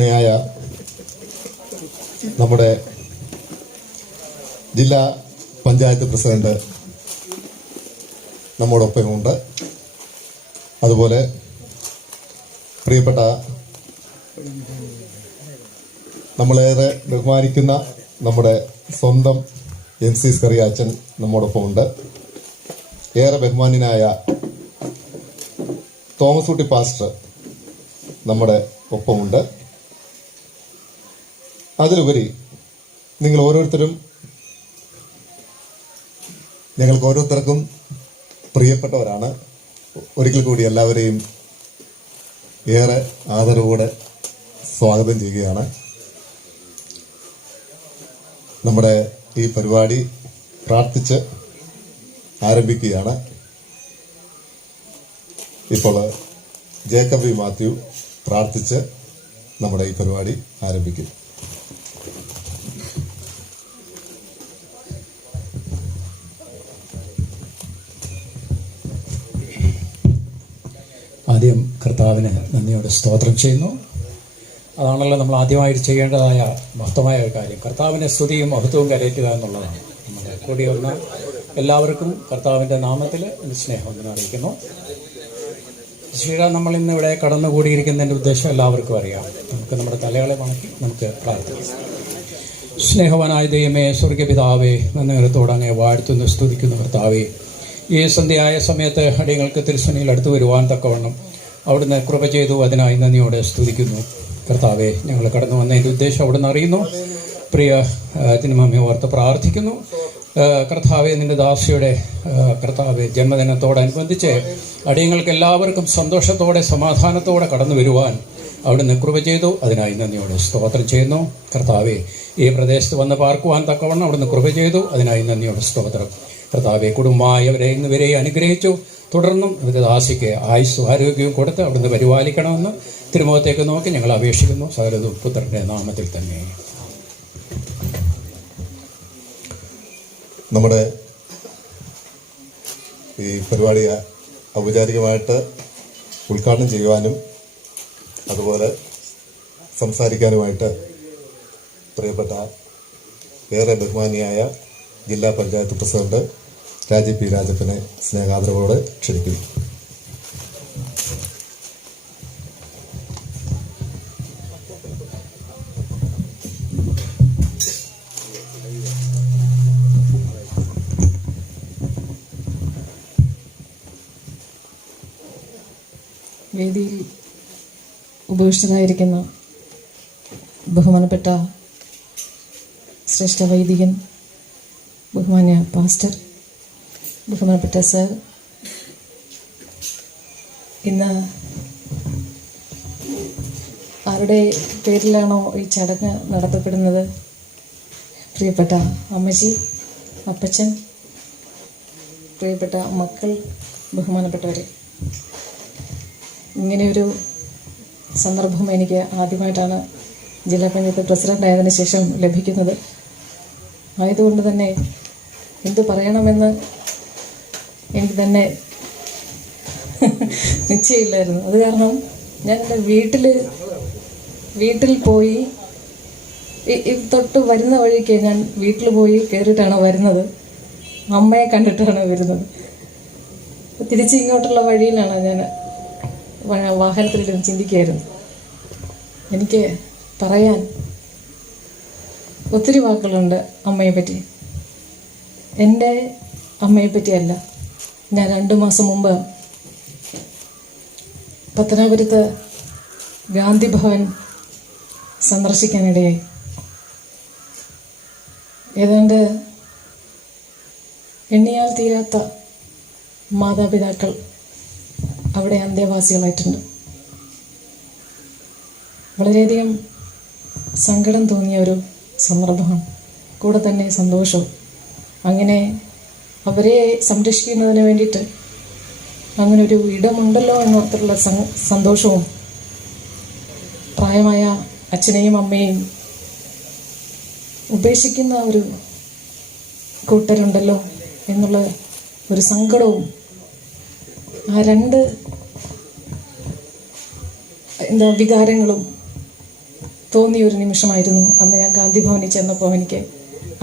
ബഹുമാന്യനായ നമ്മുടെ ജില്ലാ പഞ്ചായത്ത് പ്രസിഡന്റ് നമ്മോടൊപ്പമുണ്ട്. അതുപോലെ പ്രിയപ്പെട്ട നമ്മളേറെ ബഹുമാനിക്കുന്ന നമ്മുടെ സ്വന്തം MC സ്കറിയാച്ചൻ നമ്മോടൊപ്പമുണ്ട്. ഏറെ ബഹുമാന്യനായ തോമസ് കുട്ടി പാസ്റ്റർ നമ്മുടെ ഒപ്പമുണ്ട്. അതിലുപരി നിങ്ങൾ ഓരോരുത്തരും ഞങ്ങൾക്ക് ഓരോരുത്തർക്കും പ്രിയപ്പെട്ടവരാണ്. ഒരിക്കൽ കൂടി എല്ലാവരെയും ഏറെ ആദരവോടെ സ്വാഗതം ചെയ്യുകയാണ്. നമ്മുടെ ഈ പരിപാടി പ്രാർത്ഥിച്ച് ആരംഭിക്കുകയാണ്. ഇപ്പോൾ ജേക്കബ് വി മാത്യു പ്രാർത്ഥിച്ച് നമ്മുടെ ഈ പരിപാടി ആരംഭിക്കും. ആദ്യം കർത്താവിന് നന്ദിയോടെ സ്തോത്രം ചെയ്യുന്നു. അതാണല്ലോ നമ്മൾ ആദ്യമായിട്ട് ചെയ്യേണ്ടതായ മഹത്തമായ ഒരു കാര്യം. കർത്താവിനെ സ്തുതിയും മഹത്വവും കരയറ്റുക എന്നുള്ളതാണ്. നമ്മുടെ കൂടി വന്ന എല്ലാവർക്കും കർത്താവിൻ്റെ നാമത്തിൽ സ്നേഹം അറിയിക്കുന്നു. നമ്മൾ ഇന്നിവിടെ കടന്നുകൂടിയിരിക്കുന്നതിൻ്റെ ഉദ്ദേശം എല്ലാവർക്കും അറിയാം. നമുക്ക് നമ്മുടെ തലകളെ വണക്കി നമുക്ക് പ്രാർത്ഥിക്കാം. സ്നേഹവാനായ ദൈവമേ, സ്വർഗപിതാവേ, നന്ദിയോടെ അങ്ങേ വാഴ്ത്തുന്നു സ്തുതിക്കുന്നു. കർത്താവേ, ഈ സന്ധ്യയായ സമയത്ത് അടിയങ്ങൾക്ക് തിരുസന്നിയിൽ അടുത്ത് വരുവാൻ തക്കവണ്ണം അവിടുന്ന് കൃപ ചെയ്തു. അതിനായി നന്ദിയോടെ സ്തുതിക്കുന്നു. കർത്താവെ, ഞങ്ങൾ കടന്നു വന്നതിൻ്റെ ഉദ്ദേശം അവിടുന്ന് അറിയുന്നു. പ്രിയ തിരുമമ്മയെ ഓർത്ത് പ്രാർത്ഥിക്കുന്നു. കർത്താവെ, നിന്റെ ദാസിയുടെ കർത്താവെ ജന്മദിനത്തോടനുബന്ധിച്ച് അടിയങ്ങൾക്ക് എല്ലാവർക്കും സന്തോഷത്തോടെ സമാധാനത്തോടെ കടന്നു വരുവാൻ അവിടുന്ന് കൃപ ചെയ്തു. അതിനായി നന്ദിയോടെ സ്തോത്രം ചെയ്യുന്നു. കർത്താവെ, ഈ പ്രദേശത്ത് വന്ന് പാർക്കുവാൻ തക്കവണ്ണം അവിടുന്ന് കൃപ ചെയ്തു. അതിനായി നന്ദിയോടെ സ്തോത്രം. കർത്താവെ, കുടുംബമായി അവരെ ഇന്നുവരെ അനുഗ്രഹിച്ചു. തുടർന്നും ഇവരുടെ ദാസിക്ക് ആയുസ്സും ആരോഗ്യവും കൊടുത്ത് അവിടുന്ന് പരിപാലിക്കണമെന്ന് തിരുമുഖത്തേക്ക് നോക്കി ഞങ്ങൾ അപേക്ഷിക്കുന്നു. സകലതും പുത്രന്റെ നാമത്തിൽ തന്നെ. നമ്മുടെ ഈ പരിപാടി ഔപചാരികമായിട്ട് ഉദ്ഘാടനം ചെയ്യുവാനും അതുപോലെ സംസാരിക്കാനുമായിട്ട് പ്രിയപ്പെട്ട ഏറെ ബഹുമാനിയായ ജില്ലാ പഞ്ചായത്ത് പ്രസിഡന്റ് രാജീവ് പി രാജപ്പനെ സ്നേഹാദരവോടെ ക്ഷണിക്കുന്നു. വേദിയിൽ ഉപവിഷ്ടനായിരിക്കുന്ന ബഹുമാനപ്പെട്ട ശ്രേഷ്ഠ വൈദികൻ, ബഹുമാന്യ പാസ്റ്റർ, ബഹുമാനപ്പെട്ട സർ, ഇന്ന് ആരുടെ പേരിലാണോ ഈ ചടങ്ങ് നടത്തപ്പെടുന്നത്, പ്രിയപ്പെട്ട അമ്മച്ചി, അപ്പച്ചൻ, പ്രിയപ്പെട്ട മക്കൾ, ബഹുമാനപ്പെട്ടവരെ, ഇങ്ങനെയൊരു സന്ദർഭം എനിക്ക് ആദ്യമായിട്ടാണ് ജില്ലാ പഞ്ചായത്ത് പ്രസിഡന്റ് ആയതിനു ശേഷം ലഭിക്കുന്നത്. ആയതുകൊണ്ട് തന്നെ എന്ത് പറയണമെന്ന് എനിക്ക് തന്നെ നിശ്ചയമില്ലായിരുന്നു. അത് കാരണം ഞാൻ എൻ്റെ വീട്ടിൽ പോയി തൊട്ട് വരുന്ന വഴിക്ക് ഞാൻ വീട്ടിൽ പോയി കയറിയിട്ടാണ് വരുന്നത്. അമ്മയെ കണ്ടിട്ടാണ് വരുന്നത്. തിരിച്ച് ഇങ്ങോട്ടുള്ള വഴിയിലാണ് ഞാൻ വാഹനത്തിലിരുന്ന് ചിന്തിക്കുകയായിരുന്നു. എനിക്ക് പറയാൻ ഒത്തിരി വാക്കുകളുണ്ട് അമ്മയെ പറ്റി. എൻ്റെ അമ്മയെ പറ്റിയല്ല. ഞാൻ 2 മാസം മുമ്പ് പത്തനാപുരത്ത് ഗാന്ധി ഭവൻ സന്ദർശിക്കാനിടയായി. ഏതാണ്ട് എണ്ണിയാൽ തീരാത്ത മാതാപിതാക്കൾ അവിടെ അന്തേവാസികളായിട്ടുണ്ട്. വളരെയധികം സങ്കടം തോന്നിയ ഒരു സന്ദർഭമാണ്, കൂടെ തന്നെ സന്തോഷവും. അങ്ങനെ അവരെ സംരക്ഷിക്കുന്നതിന് വേണ്ടിയിട്ട് അങ്ങനൊരു ഇടമുണ്ടല്ലോ എന്നോർത്തുള്ള സന്തോഷവും, പ്രായമായ അച്ഛനെയും അമ്മയെയും ഉപേക്ഷിക്കുന്ന ഒരു കൂട്ടരുണ്ടല്ലോ എന്നുള്ള ഒരു സങ്കടവും, ആ 2 വികാരങ്ങളും തോന്നിയ ഒരു നിമിഷമായിരുന്നു അന്ന് ഞാൻ ഗാന്ധി ഭവനിൽ ചെന്നപ്പോൾ എനിക്ക്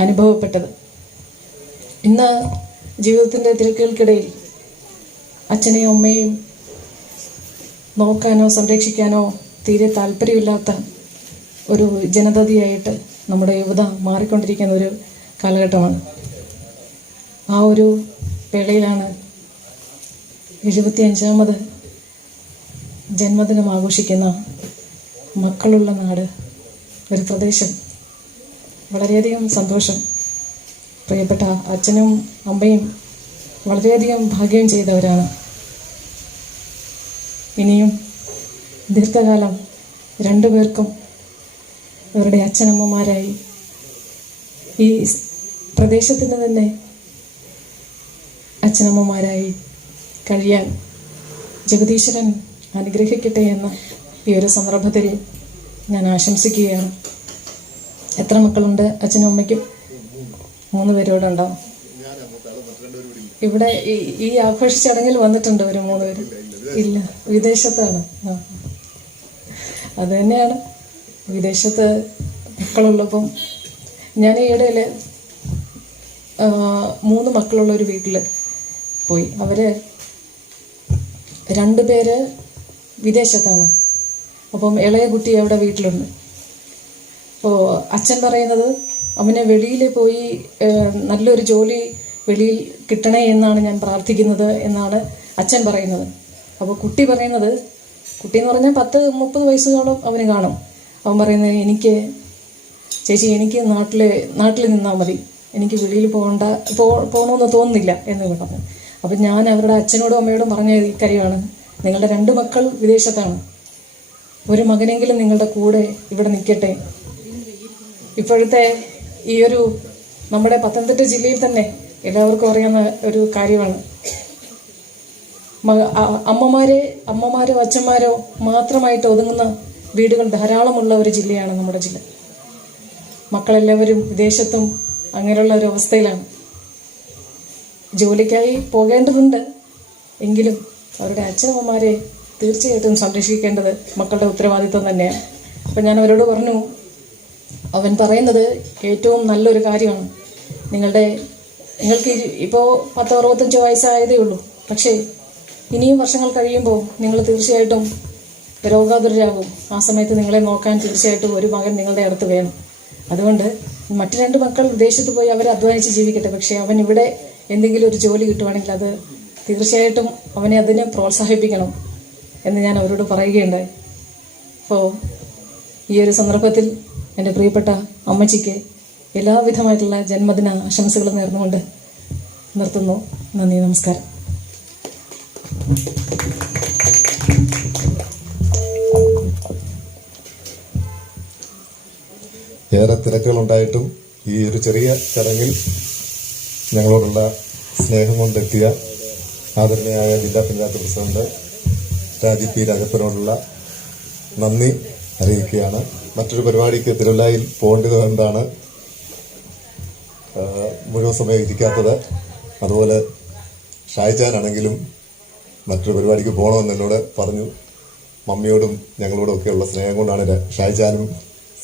അനുഭവപ്പെട്ടത്. ഇന്ന് ജീവിതത്തിൻ്റെ തിരക്കുകൾക്കിടയിൽ അച്ഛനെയും അമ്മയും നോക്കാനോ സംരക്ഷിക്കാനോ തീരെ താല്പര്യമില്ലാത്ത ഒരു ജനതയായിട്ട് നമ്മുടെ യുവത മാറിക്കൊണ്ടിരിക്കുന്ന ഒരു കാലഘട്ടമാണ്. ആ ഒരു വേളയിലാണ് 75ാമത് ജന്മദിനം ആഘോഷിക്കുന്ന മക്കളുള്ള നാട് ഒരു പ്രദേശം. വളരെയധികം സന്തോഷം. പ്രിയപ്പെട്ട അച്ഛനും അമ്മയും വളരെയധികം ഭാഗ്യം ചെയ്തവരാണ്. ഇനിയും ദീർഘകാലം രണ്ടുപേർക്കും അവരുടെ അച്ഛനമ്മമാരായി ഈ പ്രദേശത്തിന് തന്നെ അച്ഛനമ്മമാരായി കഴിയാൻ ജഗദീശ്വരൻ അനുഗ്രഹിക്കട്ടെ എന്ന് ഈ ഒരു സന്ദർഭത്തിൽ ഞാൻ ആശംസിക്കുകയാണ്. എത്ര മക്കളുണ്ട് അച്ഛനും അമ്മയ്ക്കും? 3 പേരോടെ ഉണ്ടാവും. ഇവിടെ ഈ ആഘോഷ ചടങ്ങിൽ വന്നിട്ടുണ്ട് ഒരു 3 പേര്. ഇല്ല, വിദേശത്താണ്. അത് തന്നെയാണ്, വിദേശത്ത് മക്കളുള്ളപ്പം. ഞാൻ ഈ ഇടയിൽ 3 മക്കളുള്ള ഒരു വീട്ടിൽ പോയി. അവർ 2 പേര് വിദേശത്താണ്. അപ്പം ഇളയ കുട്ടി അവിടെ വീട്ടിലുണ്ട്. അപ്പോൾ അച്ഛൻ പറയുന്നത് അവനെ വെളിയിൽ പോയി നല്ലൊരു ജോലി വെളിയിൽ കിട്ടണേ എന്നാണ് ഞാൻ പ്രാർത്ഥിക്കുന്നത് എന്നാണ് അച്ഛൻ പറയുന്നത്. അപ്പോൾ കുട്ടി പറയുന്നത്, കുട്ടി എന്ന് പറഞ്ഞാൽ 10-30 വയസ്സോളം അവന് കാണും. അവൻ പറയുന്നത്, ചേച്ചി എനിക്ക് നാട്ടിൽ നിന്നാൽ മതി, എനിക്ക് വെളിയിൽ പോകണമെന്ന് തോന്നുന്നില്ല എന്ന് പറഞ്ഞു. അപ്പം ഞാൻ അവരുടെ അച്ഛനോടും അമ്മയോടും പറഞ്ഞ ഈ കാര്യമാണ്, നിങ്ങളുടെ 2 മക്കൾ വിദേശത്താണ്, ഒരു മകനെങ്കിലും നിങ്ങളുടെ കൂടെ ഇവിടെ നിൽക്കട്ടെ. ഇപ്പോഴത്തെ ഈ ഒരു നമ്മുടെ പത്തനംതിട്ട ജില്ലയിൽ തന്നെ എല്ലാവർക്കും അറിയാവുന്ന ഒരു കാര്യമാണ്. അമ്മമാരോ അച്ഛന്മാരോ മാത്രമായിട്ട് ഒതുങ്ങുന്ന വീടുകൾ ധാരാളമുള്ള ഒരു ജില്ലയാണ് നമ്മുടെ ജില്ല. മക്കളെല്ലാവരും വിദേശത്തും അങ്ങനെയുള്ള ഒരു അവസ്ഥയിലാണ്. ജോലിക്കായി പോകേണ്ടതുണ്ട്, എങ്കിലും അവരുടെ അച്ഛനമ്മമാരെ തീർച്ചയായിട്ടും സംരക്ഷിക്കേണ്ടത് മക്കളുടെ ഉത്തരവാദിത്വം തന്നെയാണ്. അപ്പം ഞാൻ അവരോട് പറഞ്ഞു, അവൻ പറയുന്നത് ഏറ്റവും നല്ലൊരു കാര്യമാണ്. നിങ്ങൾക്ക് ഇപ്പോൾ 10-65 വയസ്സായതേ ഉള്ളൂ, പക്ഷേ ഇനിയും വർഷങ്ങൾ കഴിയുമ്പോൾ നിങ്ങൾ തീർച്ചയായിട്ടും രോഗാതുരരാകും. ആ സമയത്ത് നിങ്ങളെ നോക്കാൻ തീർച്ചയായിട്ടും ഒരു മകൻ നിങ്ങളുടെ അടുത്ത് വേണം. അതുകൊണ്ട് മറ്റു 2 മക്കൾ വിദേശത്ത് പോയി അവർ അധ്വാനിച്ച് ജീവിക്കട്ടെ, പക്ഷേ അവൻ ഇവിടെ എന്തെങ്കിലും ഒരു ജോലി കിട്ടുവാണെങ്കിൽ അത് തീർച്ചയായിട്ടും അവനെ അതിനെ പ്രോത്സാഹിപ്പിക്കണം എന്ന് ഞാൻ അവരോട് പറയുകയുണ്ടായി. അപ്പോൾ ഈ ഒരു സന്ദർഭത്തിൽ എൻ്റെ പ്രിയപ്പെട്ട അമ്മച്ചിക്ക് എല്ലാവിധമായിട്ടുള്ള ജന്മദിന ആശംസകൾ നേർന്നുകൊണ്ട് നിർത്തുന്നു. നന്ദി, നമസ്കാരം. ഏറെ തിരക്കുകളുണ്ടായിട്ടും ഈ ഒരു ചെറിയ ചടങ്ങിൽ ഞങ്ങളോടുള്ള സ്നേഹം കൊണ്ടെത്തിയ ആദരണീയായ ജില്ലാ പഞ്ചായത്ത് പ്രസിഡന്റ് രാജീവ് പി രാജപ്പനോടുള്ള നന്ദി അറിയിക്കുകയാണ്. മറ്റൊരു പരിപാടിക്ക് തിരുവല്ലായിൽ പോകേണ്ടത് കൊണ്ടാണ് മുഴുവൻ സമയം ഇരിക്കാത്തത്. അതുപോലെ ഷായിച്ചാനാണെങ്കിലും മറ്റൊരു പരിപാടിക്ക് പോകണമെന്ന് എന്നോട് പറഞ്ഞു. മമ്മിയോടും ഞങ്ങളോടും ഒക്കെയുള്ള സ്നേഹം കൊണ്ടാണ് ഷായിച്ചാനും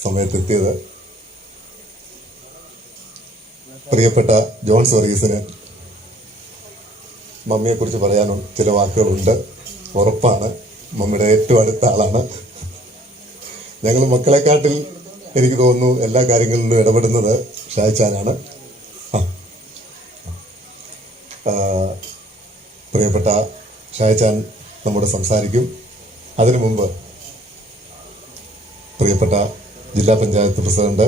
സമയത്തെത്തിയത്. പ്രിയപ്പെട്ട ജോൺസ് വർഗീസിന് മമ്മിയെക്കുറിച്ച് പറയാനും ചില വാക്കുകളുണ്ട്. ഉറപ്പാണ്, മമ്മിയുടെ ഏറ്റവും അടുത്ത ആളാണ്. ഞങ്ങൾ മക്കളെക്കാട്ടിൽ എനിക്ക് തോന്നുന്നു എല്ലാ കാര്യങ്ങളിലും ഇടപെടുന്നത് ഷായിച്ചാനാണ്. പ്രിയപ്പെട്ട ഷായിച്ചാൻ നമ്മോട് സംസാരിക്കും. അതിനു മുമ്പ് പ്രിയപ്പെട്ട ജില്ലാ പഞ്ചായത്ത് പ്രസിഡന്റ്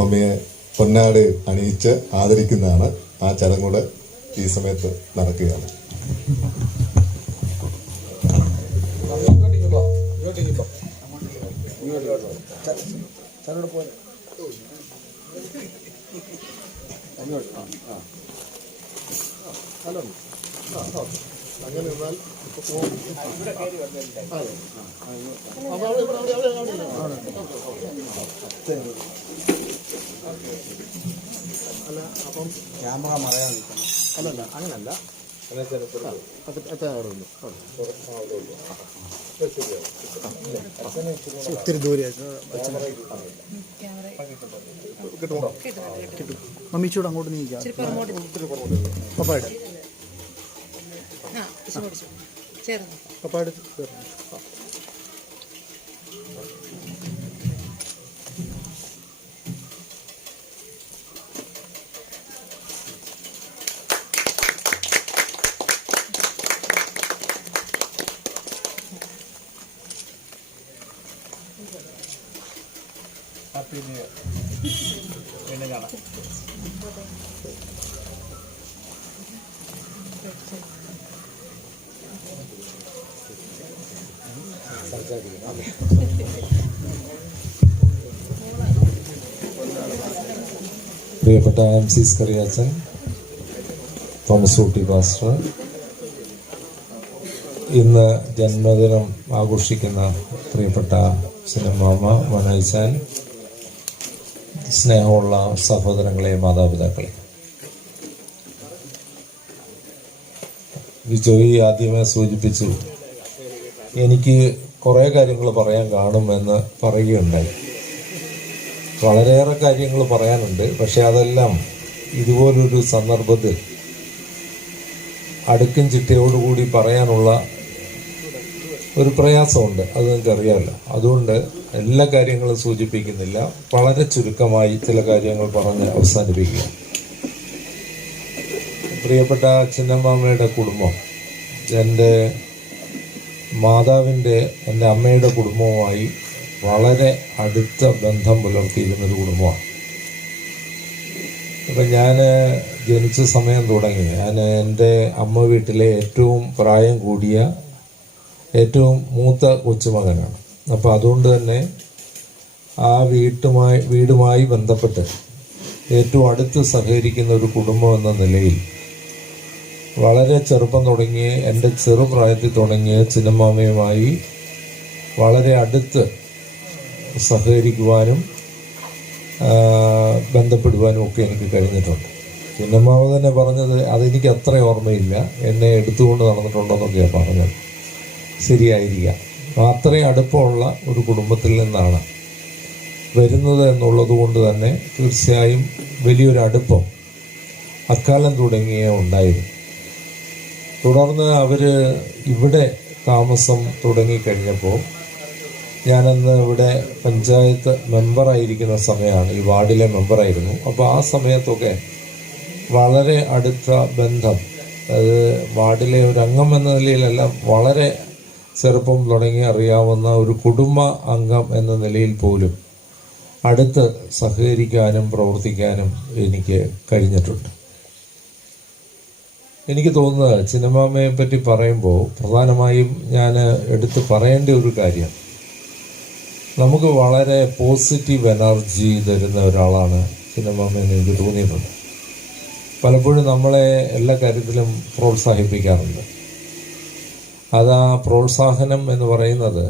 മമ്മിയെ പൊന്നാട് അണിയിച്ച് ആദരിക്കുന്നതാണ്. ആ ചടങ്ങോട് ഈ സമയത്ത് നടക്കുകയാണ്. അങ്ങനെ എന്നാൽ അല്ല, അപ്പം ക്യാമറ മറയാൻ നിൽക്കണം. അല്ലല്ല, അങ്ങനല്ല. ഒത്തിരി ദൂരെ മമ്മിച്ചൂടെ അങ്ങോട്ട് നീക്കാം പപ്പായുടെ പപ്പായുടെ ഹാപ്പി ന്യൂ ഇയർ. വീണ്ടും കാണാം. പ്രിയപ്പെട്ട MC Skariachan, Thomas Ooty pastor, ഇന്ന് ജന്മദിനം ആഘോഷിക്കുന്ന പ്രിയപ്പെട്ട സിനിമാമ മനോജാൻ, സ്നേഹമുള്ള സഹോദരങ്ങളെ, മാതാപിതാക്കളെ, വിജോയി ആദ്യമേ സൂചിപ്പിച്ചു എനിക്ക് കുറേ കാര്യങ്ങൾ പറയാൻ കാണുമെന്ന് പറയുകയുണ്ടായി. വളരെയേറെ കാര്യങ്ങൾ പറയാനുണ്ട്. പക്ഷെ അതെല്ലാം ഇതുപോലൊരു സന്ദർഭത്തിൽ അടുക്കും ചിട്ടയോടുകൂടി പറയാനുള്ള ഒരു പ്രയാസമുണ്ട്. അത് നിങ്ങൾക്കറിയാമല്ലോ. അതുകൊണ്ട് എല്ലാ കാര്യങ്ങളും സൂചിപ്പിക്കുന്നില്ല. വളരെ ചുരുക്കമായി ചില കാര്യങ്ങൾ പറഞ്ഞ് അവസാനിപ്പിക്കുക. പ്രിയപ്പെട്ട ചിന്നമ്മാമ്മയുടെ കുടുംബം എൻ്റെ മാതാവിൻ്റെ, എൻ്റെ അമ്മയുടെ കുടുംബവുമായി വളരെ അടുത്ത ബന്ധം പുലർത്തിയിരുന്നൊരു കുടുംബമാണ്. അപ്പം ഞാൻ ജനിച്ച സമയം തുടങ്ങി ഞാൻ എൻ്റെ അമ്മ വീട്ടിലെ ഏറ്റവും പ്രായം കൂടിയ, ഏറ്റവും മൂത്ത കൊച്ചുമകനാണ്. അപ്പോൾ അതുകൊണ്ട് തന്നെ ആ വീടുമായി ബന്ധപ്പെട്ട് ഏറ്റവും അടുത്ത് സഹകരിക്കുന്ന ഒരു കുടുംബം എന്ന നിലയിൽ വളരെ ചെറുപ്പം തുടങ്ങിയ, എൻ്റെ ചെറുപ്രായത്തിൽ തുടങ്ങിയ ചിന്നമ്മാമയുമായി വളരെ അടുത്ത് സഹകരിക്കുവാനും ബന്ധപ്പെടുവാനും ഒക്കെ എനിക്ക് കഴിഞ്ഞിട്ടുണ്ട്. ചിന്നമ്മാമ തന്നെ പറഞ്ഞത് അതെനിക്ക് അത്ര ഓർമ്മയില്ല, എന്നെ എടുത്തുകൊണ്ട് നടന്നിട്ടുണ്ടെന്നൊക്കെയാണ് പറഞ്ഞത്. ശരിയായിരിക്കാം. അത്രയും അടുപ്പമുള്ള ഒരു കുടുംബത്തിൽ നിന്നാണ് വരുന്നത് എന്നുള്ളത് കൊണ്ട് തന്നെ തീർച്ചയായും വലിയൊരു അടുപ്പം അക്കാലം തുടങ്ങിയേ ഉണ്ടായിരുന്നു. തുടർന്ന് അവർ ഇവിടെ താമസം തുടങ്ങിക്കഴിഞ്ഞപ്പോൾ ഞാനന്ന് ഇവിടെ പഞ്ചായത്ത് മെമ്പറായിരിക്കുന്ന സമയമാണ്, ഈ വാർഡിലെ മെമ്പറായിരുന്നു. അപ്പോൾ ആ സമയത്തൊക്കെ വളരെ അടുത്ത ബന്ധം, അത് വാർഡിലെ ഒരു അംഗം എന്ന നിലയിലല്ല, വളരെ ചെറുപ്പം തുടങ്ങി അറിയാവുന്ന ഒരു കുടുംബ അംഗം എന്ന നിലയിൽ പോലും അടുത്ത് സഹകരിക്കാനും പ്രവർത്തിക്കാനും എനിക്ക് കഴിഞ്ഞിട്ടുണ്ട്. എനിക്ക് തോന്നുന്നത് ചിന്നമ്മാമയെ പറ്റി പറയുമ്പോൾ പ്രധാനമായും ഞാൻ എടുത്ത് പറയേണ്ട ഒരു കാര്യം, നമുക്ക് വളരെ പോസിറ്റീവ് എനർജി തരുന്ന ഒരാളാണ് ചിന്നമ്മാമയെന്ന് എനിക്ക് തോന്നിയിട്ടുണ്ട്. പലപ്പോഴും നമ്മളെ എല്ലാ കാര്യത്തിലും പ്രോത്സാഹിപ്പിക്കാറുണ്ട്. അത് ആ പ്രോത്സാഹനം എന്ന് പറയുന്നത്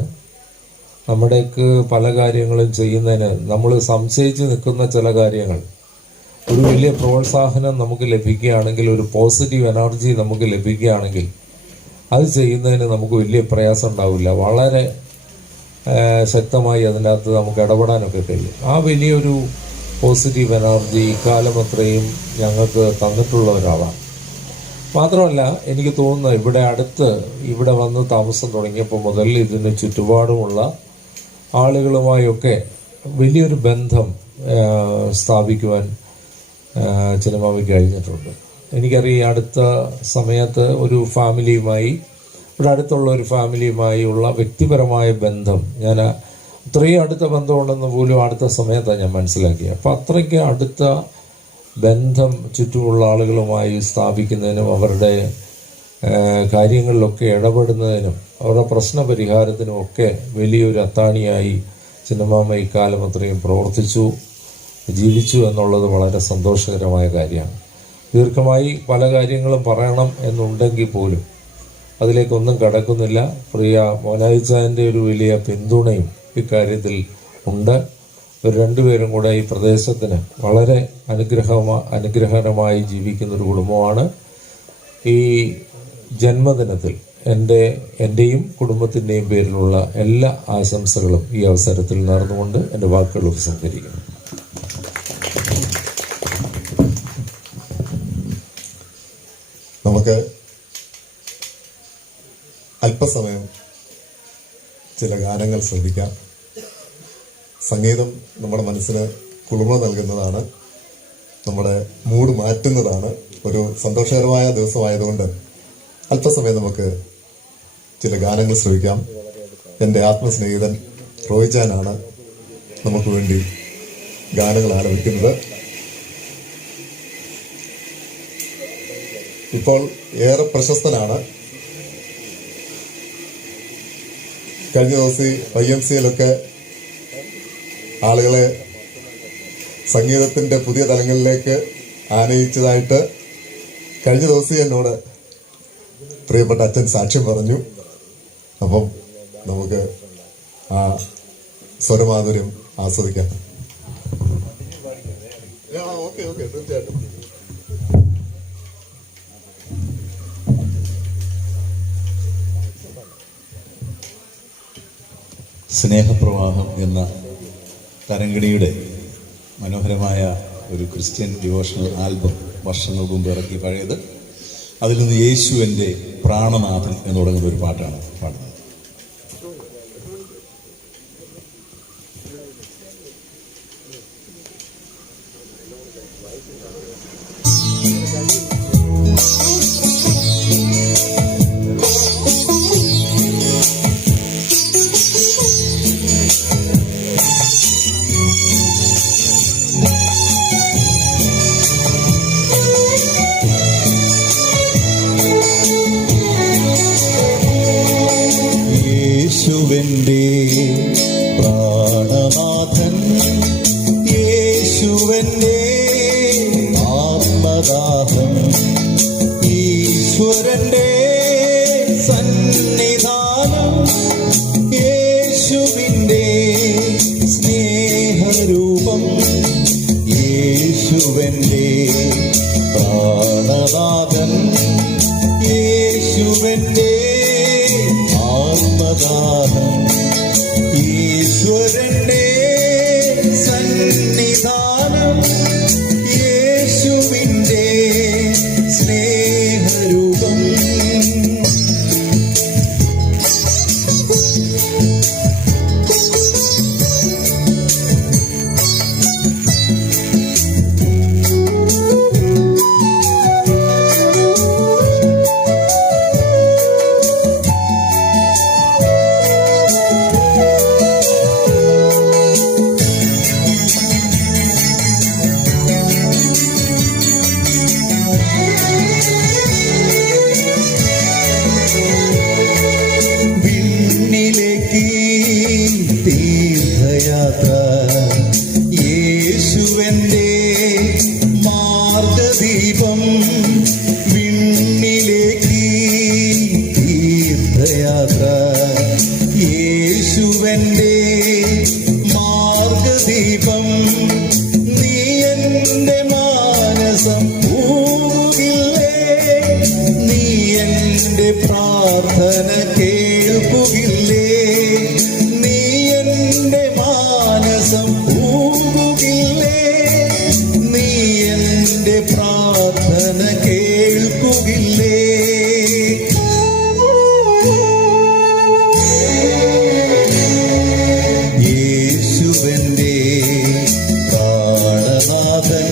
നമ്മുടെക്ക് പല കാര്യങ്ങളും ചെയ്യുന്നതിന് നമ്മൾ സംശയിച്ച് നിൽക്കുന്ന ചില കാര്യങ്ങൾ ഒരു വലിയ പ്രോത്സാഹനം നമുക്ക് ലഭിക്കുകയാണെങ്കിൽ, ഒരു പോസിറ്റീവ് എനർജി നമുക്ക് ലഭിക്കുകയാണെങ്കിൽ അത് ചെയ്യുന്നതിന് നമുക്ക് വലിയ പ്രയാസം ഉണ്ടാവില്ല. വളരെ ശക്തമായി അതിൻ്റെ അകത്ത് നമുക്ക് ഇടപെടാനൊക്കെ കഴിയും. ആ വലിയൊരു പോസിറ്റീവ് എനർജി ഇക്കാലം അത്രയും ഞങ്ങൾക്ക് തന്നിട്ടുള്ള ഒരാളാണ്. മാത്രമല്ല എനിക്ക് തോന്നുന്നു ഇവിടെ വന്ന് താമസം തുടങ്ങിയപ്പോൾ മുതൽ ഇതിന് ചുറ്റുപാടുമുള്ള ആളുകളുമായൊക്കെ വലിയൊരു ബന്ധം സ്ഥാപിക്കുവാൻ ചിന്നമ്മാമയ്ക്ക് കഴിഞ്ഞിട്ടുണ്ട്. എനിക്കറിയാം അടുത്ത സമയത്ത് ഒരു ഫാമിലിയുമായി, ഇവിടെ അടുത്തുള്ള ഒരു ഫാമിലിയുമായുള്ള വ്യക്തിപരമായ ബന്ധം, ഞാൻ അത്രയും അടുത്ത ബന്ധമുണ്ടെന്ന് പോലും അടുത്ത സമയത്താണ് ഞാൻ മനസ്സിലാക്കിയത്. അപ്പോൾ അത്രയ്ക്ക് അടുത്ത ബന്ധം ചുറ്റുമുള്ള ആളുകളുമായി സ്ഥാപിക്കുന്നതിനും അവരുടെ കാര്യങ്ങളിലൊക്കെ ഇടപെടുന്നതിനും അവരുടെ പ്രശ്ന പരിഹാരത്തിനും ഒക്കെ വലിയൊരു അത്താണിയായി ചിന്നമ്മാമ ഇക്കാലം അത്രയും പ്രവർത്തിച്ചു, ജീവിച്ചു എന്നുള്ളത് വളരെ സന്തോഷകരമായ കാര്യമാണ്. ദീർഘമായി പല കാര്യങ്ങളും പറയണം എന്നുണ്ടെങ്കിൽ പോലും അതിലേക്കൊന്നും കടക്കുന്നില്ല. പ്രിയ മോനായിച്ചാൻ്റെ ഒരു വലിയ പിന്തുണയും ഇക്കാര്യത്തിൽ ഉണ്ട്. ഇവർ രണ്ടുപേരും കൂടെ ഈ പ്രദേശത്തിന് വളരെ അനുഗ്രഹകരമായി ജീവിക്കുന്നൊരു കുടുംബമാണ്. ഈ ജന്മദിനത്തിൽ എൻ്റെയും കുടുംബത്തിൻ്റെയും പേരിലുള്ള എല്ലാ ആശംസകളും ഈ അവസരത്തിൽ നേർന്നുകൊണ്ട് എൻ്റെ വാക്കുകൾ ഉപസംഹരിക്കുന്നു. നമുക്ക് അല്പസമയം ചില ഗാനങ്ങൾ ശ്രദ്ധിക്കാം. സംഗീതം നമ്മുടെ മനസ്സിന് കുളിർമ നൽകുന്നതാണ്, നമ്മുടെ മൂഡ് മാറ്റുന്നതാണ്. ഒരു സന്തോഷകരമായ ദിവസമായതുകൊണ്ട് അല്പസമയം നമുക്ക് ചില ഗാനങ്ങൾ ശ്രവിക്കാം. എൻ്റെ ആത്മസ്നേഹിതൻ റോയിച്ചാനാണ് നമുക്ക് വേണ്ടി ഗാനങ്ങൾ ആലപിക്കുന്നത്. ഇപ്പോൾ ഏറെ പ്രശസ്തനാണ്. കഴിഞ്ഞ ദിവസം YMCA-യിലൊക്കെ ആളുകളെ സംഗീതത്തിന്റെ പുതിയ തലങ്ങളിലേക്ക് ആനയിച്ചതായിട്ട് കഴിഞ്ഞ ദിവസം എന്നോട് പ്രിയപ്പെട്ട അച്ഛൻ സാക്ഷ്യം പറഞ്ഞു. അപ്പം നമുക്ക് ആ സ്വരമാധുര്യം ആസ്വദിക്കാം. ഓക്കെ തീർച്ചയായിട്ടും. സ്നേഹപ്രവാഹം എന്ന തരംഗിണിയുടെ മനോഹരമായ ഒരു ക്രിസ്ത്യൻ ഡിവോഷണൽ ആൽബം വർഷങ്ങൾക്ക് മുമ്പ് ഇറക്കി, പഴയത്. അതിൽ നിന്ന് യേശു എൻ്റെ പ്രാണനാഥൻ എന്ന് തുടങ്ങുന്ന ഒരു പാട്ടാണ് പാടുന്നത്. യേശുവെൻ്റെ പ്രാണനാഥൻ, യേശുവെൻ്റെ ആത്മദാഹം, ഈശ്വരൻ്റെ സന്നിധാനം, യേശുവിൻ്റെ സ്നേഹരൂപം, യേശുവെൻ്റെ പ്രാണനാഥൻ, യേശുവെൻ്റെ ആത്മദാഹം, ഈശ്വരന്റെ സന്നിധാനം, യേശുവിന്റെ സ്നേഹരൂപം. തീർത്ഥയാത്ര യേശുവെൻ്റെ മാർഗദീപം, വിണ്ണിലേക്ക് തീർത്ഥയാത്ര യേശുവെൻ്റെ മാർഗദീപം, നീ എൻ്റെ മാനസം പൂകില്ലേ, നീ എൻ്റെ പ്രാർത്ഥന കേൾക്കുകില്ലേ, പൂകുകില്ലേ, നീ എൻ്റെ പ്രാർത്ഥന കേൾക്കുകില്ലേ. യേശുവെൻ്റെ പ്രാണനാഥൻ,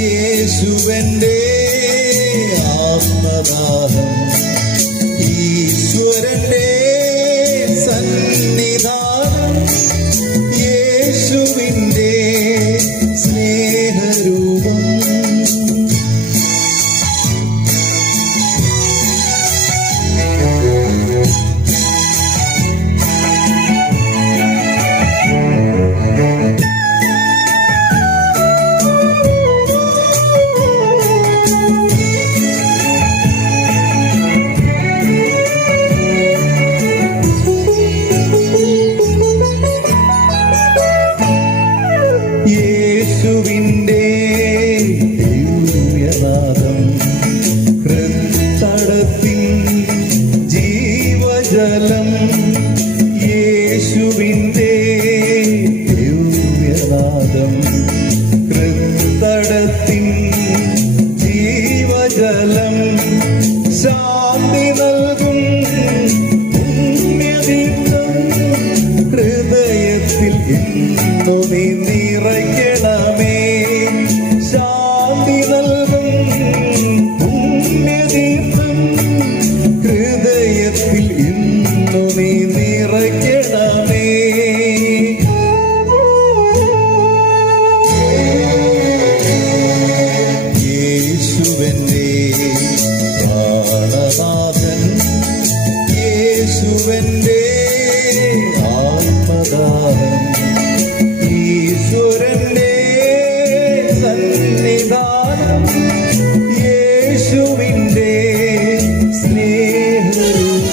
യേശുവെൻ്റെ ആത്മദാഹം, ഈശ്വരൻ്റെ സന്നിധാനം, യേശുവിൻ്റെ സ്നേഹരൂപം. ജലം ശാന്തി നൽകും പുണ്യതീർത്ഥം ഹൃദയത്തിൽ ഇന്നു നീ നിറയ്ക്കണമേ. ശാന്തി നൽകും പുണ്യതീർത്ഥം ഹൃദയത്തിൽ ഇന്നു നീ നിറയ്ക്കണമേ. യേശുവന്റെ പ്രാണനാഥൻ, യേശുവന്റെ ആത്മദാനം, ഈശ്വരന്റെ സന്നിധാനം, യേശുവിന്റെ സ്നേഹരൂപം.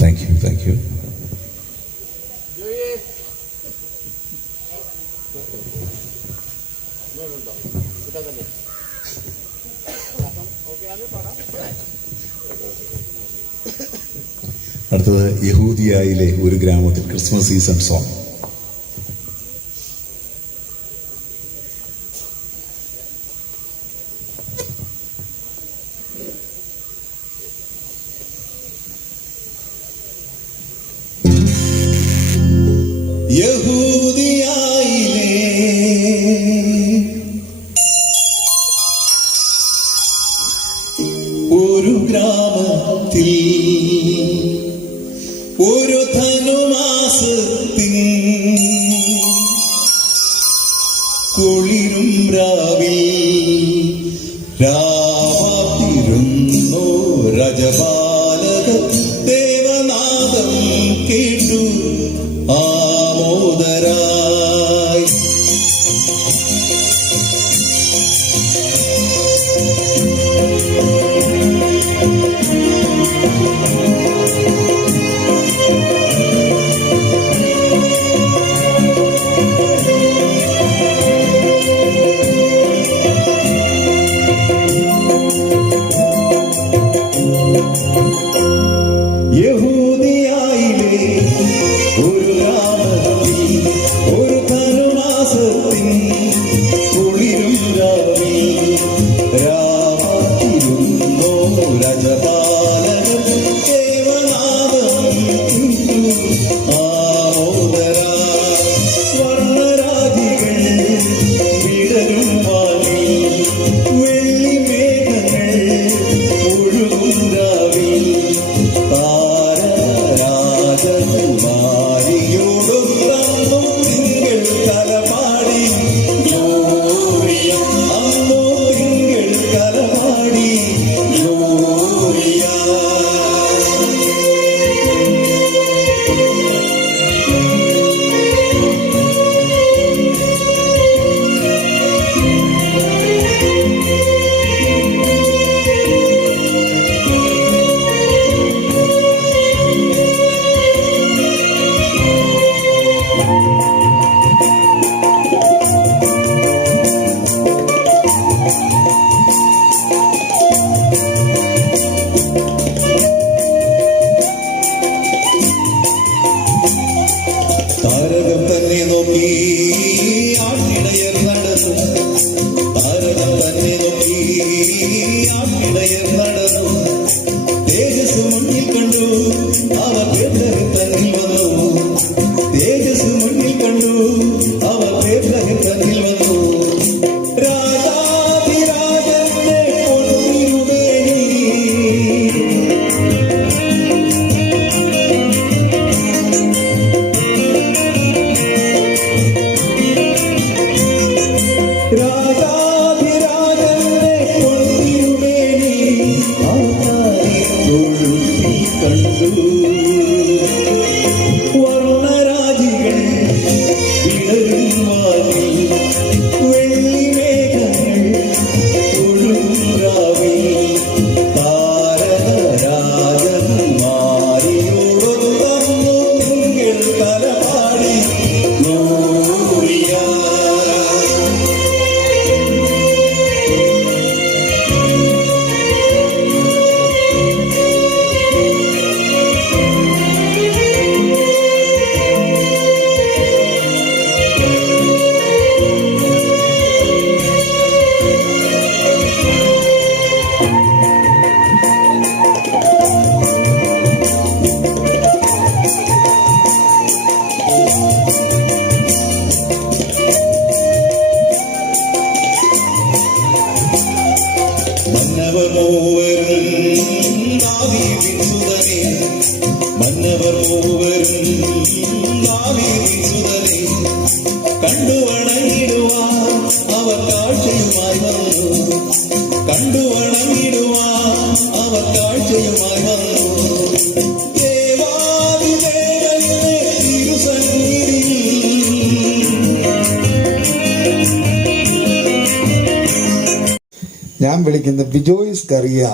Thank you. അടുത്തത് യഹൂദിയായിലെ ഒരു ഗ്രാമത്തിൽ ക്രിസ്മസ് സീസൺ സോങ്. യഹൂദിയായിലെ ഒരു ഗ്രാമത്തിൽ ഒരു ധനുമാസത്തിൻ കുളിരും രാവിൽ രാവാതിരുന്നു രജപാലക ദേവനാദം കേട്ടു ആമോദരായി. യഹൂദിയായിലെ ഒരു ഗ്രാമത്തിൽ ഒരു ധനുമാസത്തിൻ കുളിരും രാവിൽ രാവാതിരുന്നു രജപാലകൻ ദേവനാദം ആമോദരായി. സ്വർണരാജികൾ വിടരും വാനിൽ വെള്ളിമേഘങ്ങൾ ഒഴുകും രാവിൽ രാജകുമാരിയോടൊന്നു തിങ്കൾ കലപാടി അന്നു തിങ്കൾ കലപാടി ഗ്ലോറിയ. താരകം തന്നെ നോക്കി ആട്ടിടയർ നടന്നു, താരകം തന്നെ നോക്കി ആട്ടിടയർ നടന്നു. തേജസ് മുന്നിൽ കണ്ടു അവ ബേത്ലഹേം തന്നിൽ വന്നു, തേജസ് മുന്നിൽ കണ്ടു അവ ബേത്ലഹേം തന്നിൽ വന്നു. രാജാധിരാജന്റെ പൊന്നിരുമേനി രാജാധിരാജന്റെ പൊന്നിരുമേനി ആൾക്കാരെ തൊഴുത്തി കണ്ടു. മന്നവർ മൂവരും ദാവീദിൻ സുതനേ, മന്നവർ മൂവരും ദാവീദിൻ സുതനേ, കണ്ടു വണങ്ങിടുവാൻ അവർ കാഴ്ചയുമായി വന്നു, കണ്ടു വണങ്ങിടുവാൻ അവർ കാഴ്ചയുമായി വന്നു. ദേവാദിദേവന്റെ തിരുസന്നിധിയിൽ ഞാൻ വിളിക്കുന്ന ബിജോയ്സ് കറിയയുടെ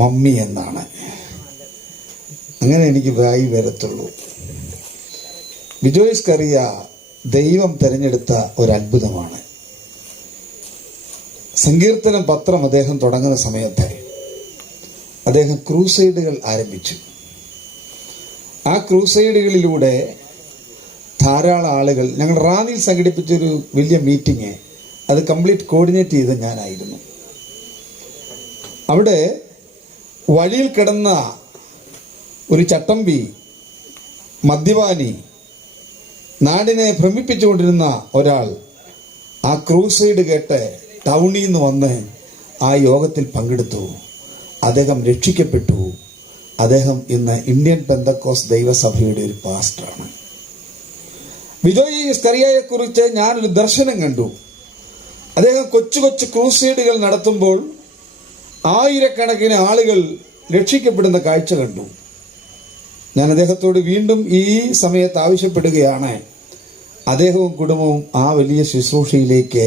മമ്മി എന്നാണ്. അങ്ങനെ എനിക്ക് വായി വരത്തുള്ളൂ. ബിജോയ്സ് കറിയ ദൈവം തിരഞ്ഞെടുത്ത ഒരു അത്ഭുതമാണ്. സങ്കീർത്തനം പത്രം അദ്ദേഹം തുടങ്ങുന്ന സമയത്ത് അദ്ദേഹം ക്രൂസൈഡുകൾ ആരംഭിച്ചു. ആ ക്രൂസൈഡുകളിലൂടെ ധാരാളം ആളുകൾ, ഞങ്ങൾ റാന്നിയിൽ സംഘടിപ്പിച്ചൊരു വലിയ മീറ്റിംഗ്, അത് കംപ്ലീറ്റ് കോർഡിനേറ്റ് ചെയ്ത് ഞാനായിരുന്നു. അവിടെ വഴിയിൽ കിടന്ന ഒരു ചട്ടമ്പി മദ്യപാനി, നാടിനെ ഭ്രമിപ്പിച്ചുകൊണ്ടിരുന്ന ഒരാൾ ആ ക്രൂസൈഡ് കേട്ട് ടൗണിൽ നിന്ന് വന്ന് ആ യോഗത്തിൽ പങ്കെടുത്തു. അദ്ദേഹം രക്ഷിക്കപ്പെട്ടു. അദ്ദേഹം ഇന്ന് ഇന്ത്യൻ പെന്തക്കോസ് ദൈവസഭയുടെ ഒരു പാസ്റ്ററാണ്. ബിജോയ് സ്കറിയയെ കുറിച്ച് ഞാനൊരു ദർശനം കണ്ടു. അദ്ദേഹം കൊച്ചു കൊച്ചു ക്രൂസൈഡുകൾ നടത്തുമ്പോൾ ആയിരക്കണക്കിന് ആളുകൾ രക്ഷിക്കപ്പെടുന്ന കാഴ്ച കണ്ടു. ഞാൻ അദ്ദേഹത്തോട് വീണ്ടും ഈ സമയത്ത് ആവശ്യപ്പെടുകയാണ്, അദ്ദേഹവും കുടുംബവും ആ വലിയ ശുശ്രൂഷയിലേക്ക്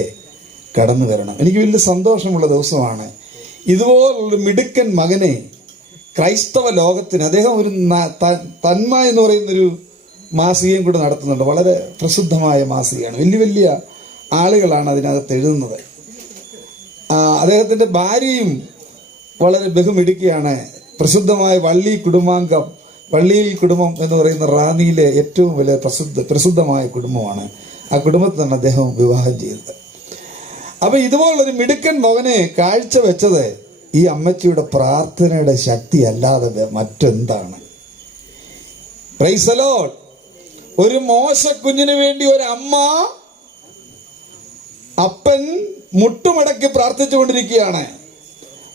കടന്നു വരണം. എനിക്ക് വലിയ സന്തോഷമുള്ള ദിവസമാണ്. ഇതുപോലുള്ളൊരു മിടുക്കൻ മകനെ ക്രൈസ്തവ ലോകത്തിന്, അദ്ദേഹം ഒരു തന്മ എന്ന് പറയുന്നൊരു മാസികയും കൂടെ നടത്തുന്നുണ്ട്. വളരെ പ്രസിദ്ധമായ മാസികയാണ്. വലിയ വലിയ ആളുകളാണ് അതിനകത്ത് എഴുതുന്നത്. അദ്ദേഹത്തിൻ്റെ ഭാര്യയും വളരെ ബഹുമിടുക്കിയാണ്. പ്രസിദ്ധമായ വള്ളിയിൽ കുടുംബം എന്ന് പറയുന്ന റാന്നിയിലെ ഏറ്റവും വലിയ പ്രസിദ്ധമായ കുടുംബമാണ്. ആ കുടുംബത്തിനാണ് അദ്ദേഹം വിവാഹം ചെയ്തത്. അപ്പൊ ഇതുപോലൊരു മിടുക്കൻ മകനെ കാഴ്ചവെച്ചത് ഈ അമ്മച്ചിയുടെ പ്രാർത്ഥനയുടെ ശക്തി അല്ലാതെ മറ്റെന്താണ്? Praise the Lord. ഒരു മോശക്കുഞ്ഞിന് വേണ്ടി ഒരു അമ്മ, അപ്പൻ മുട്ടുമടക്കി പ്രാർത്ഥിച്ചുകൊണ്ടിരിക്കുകയാണ്.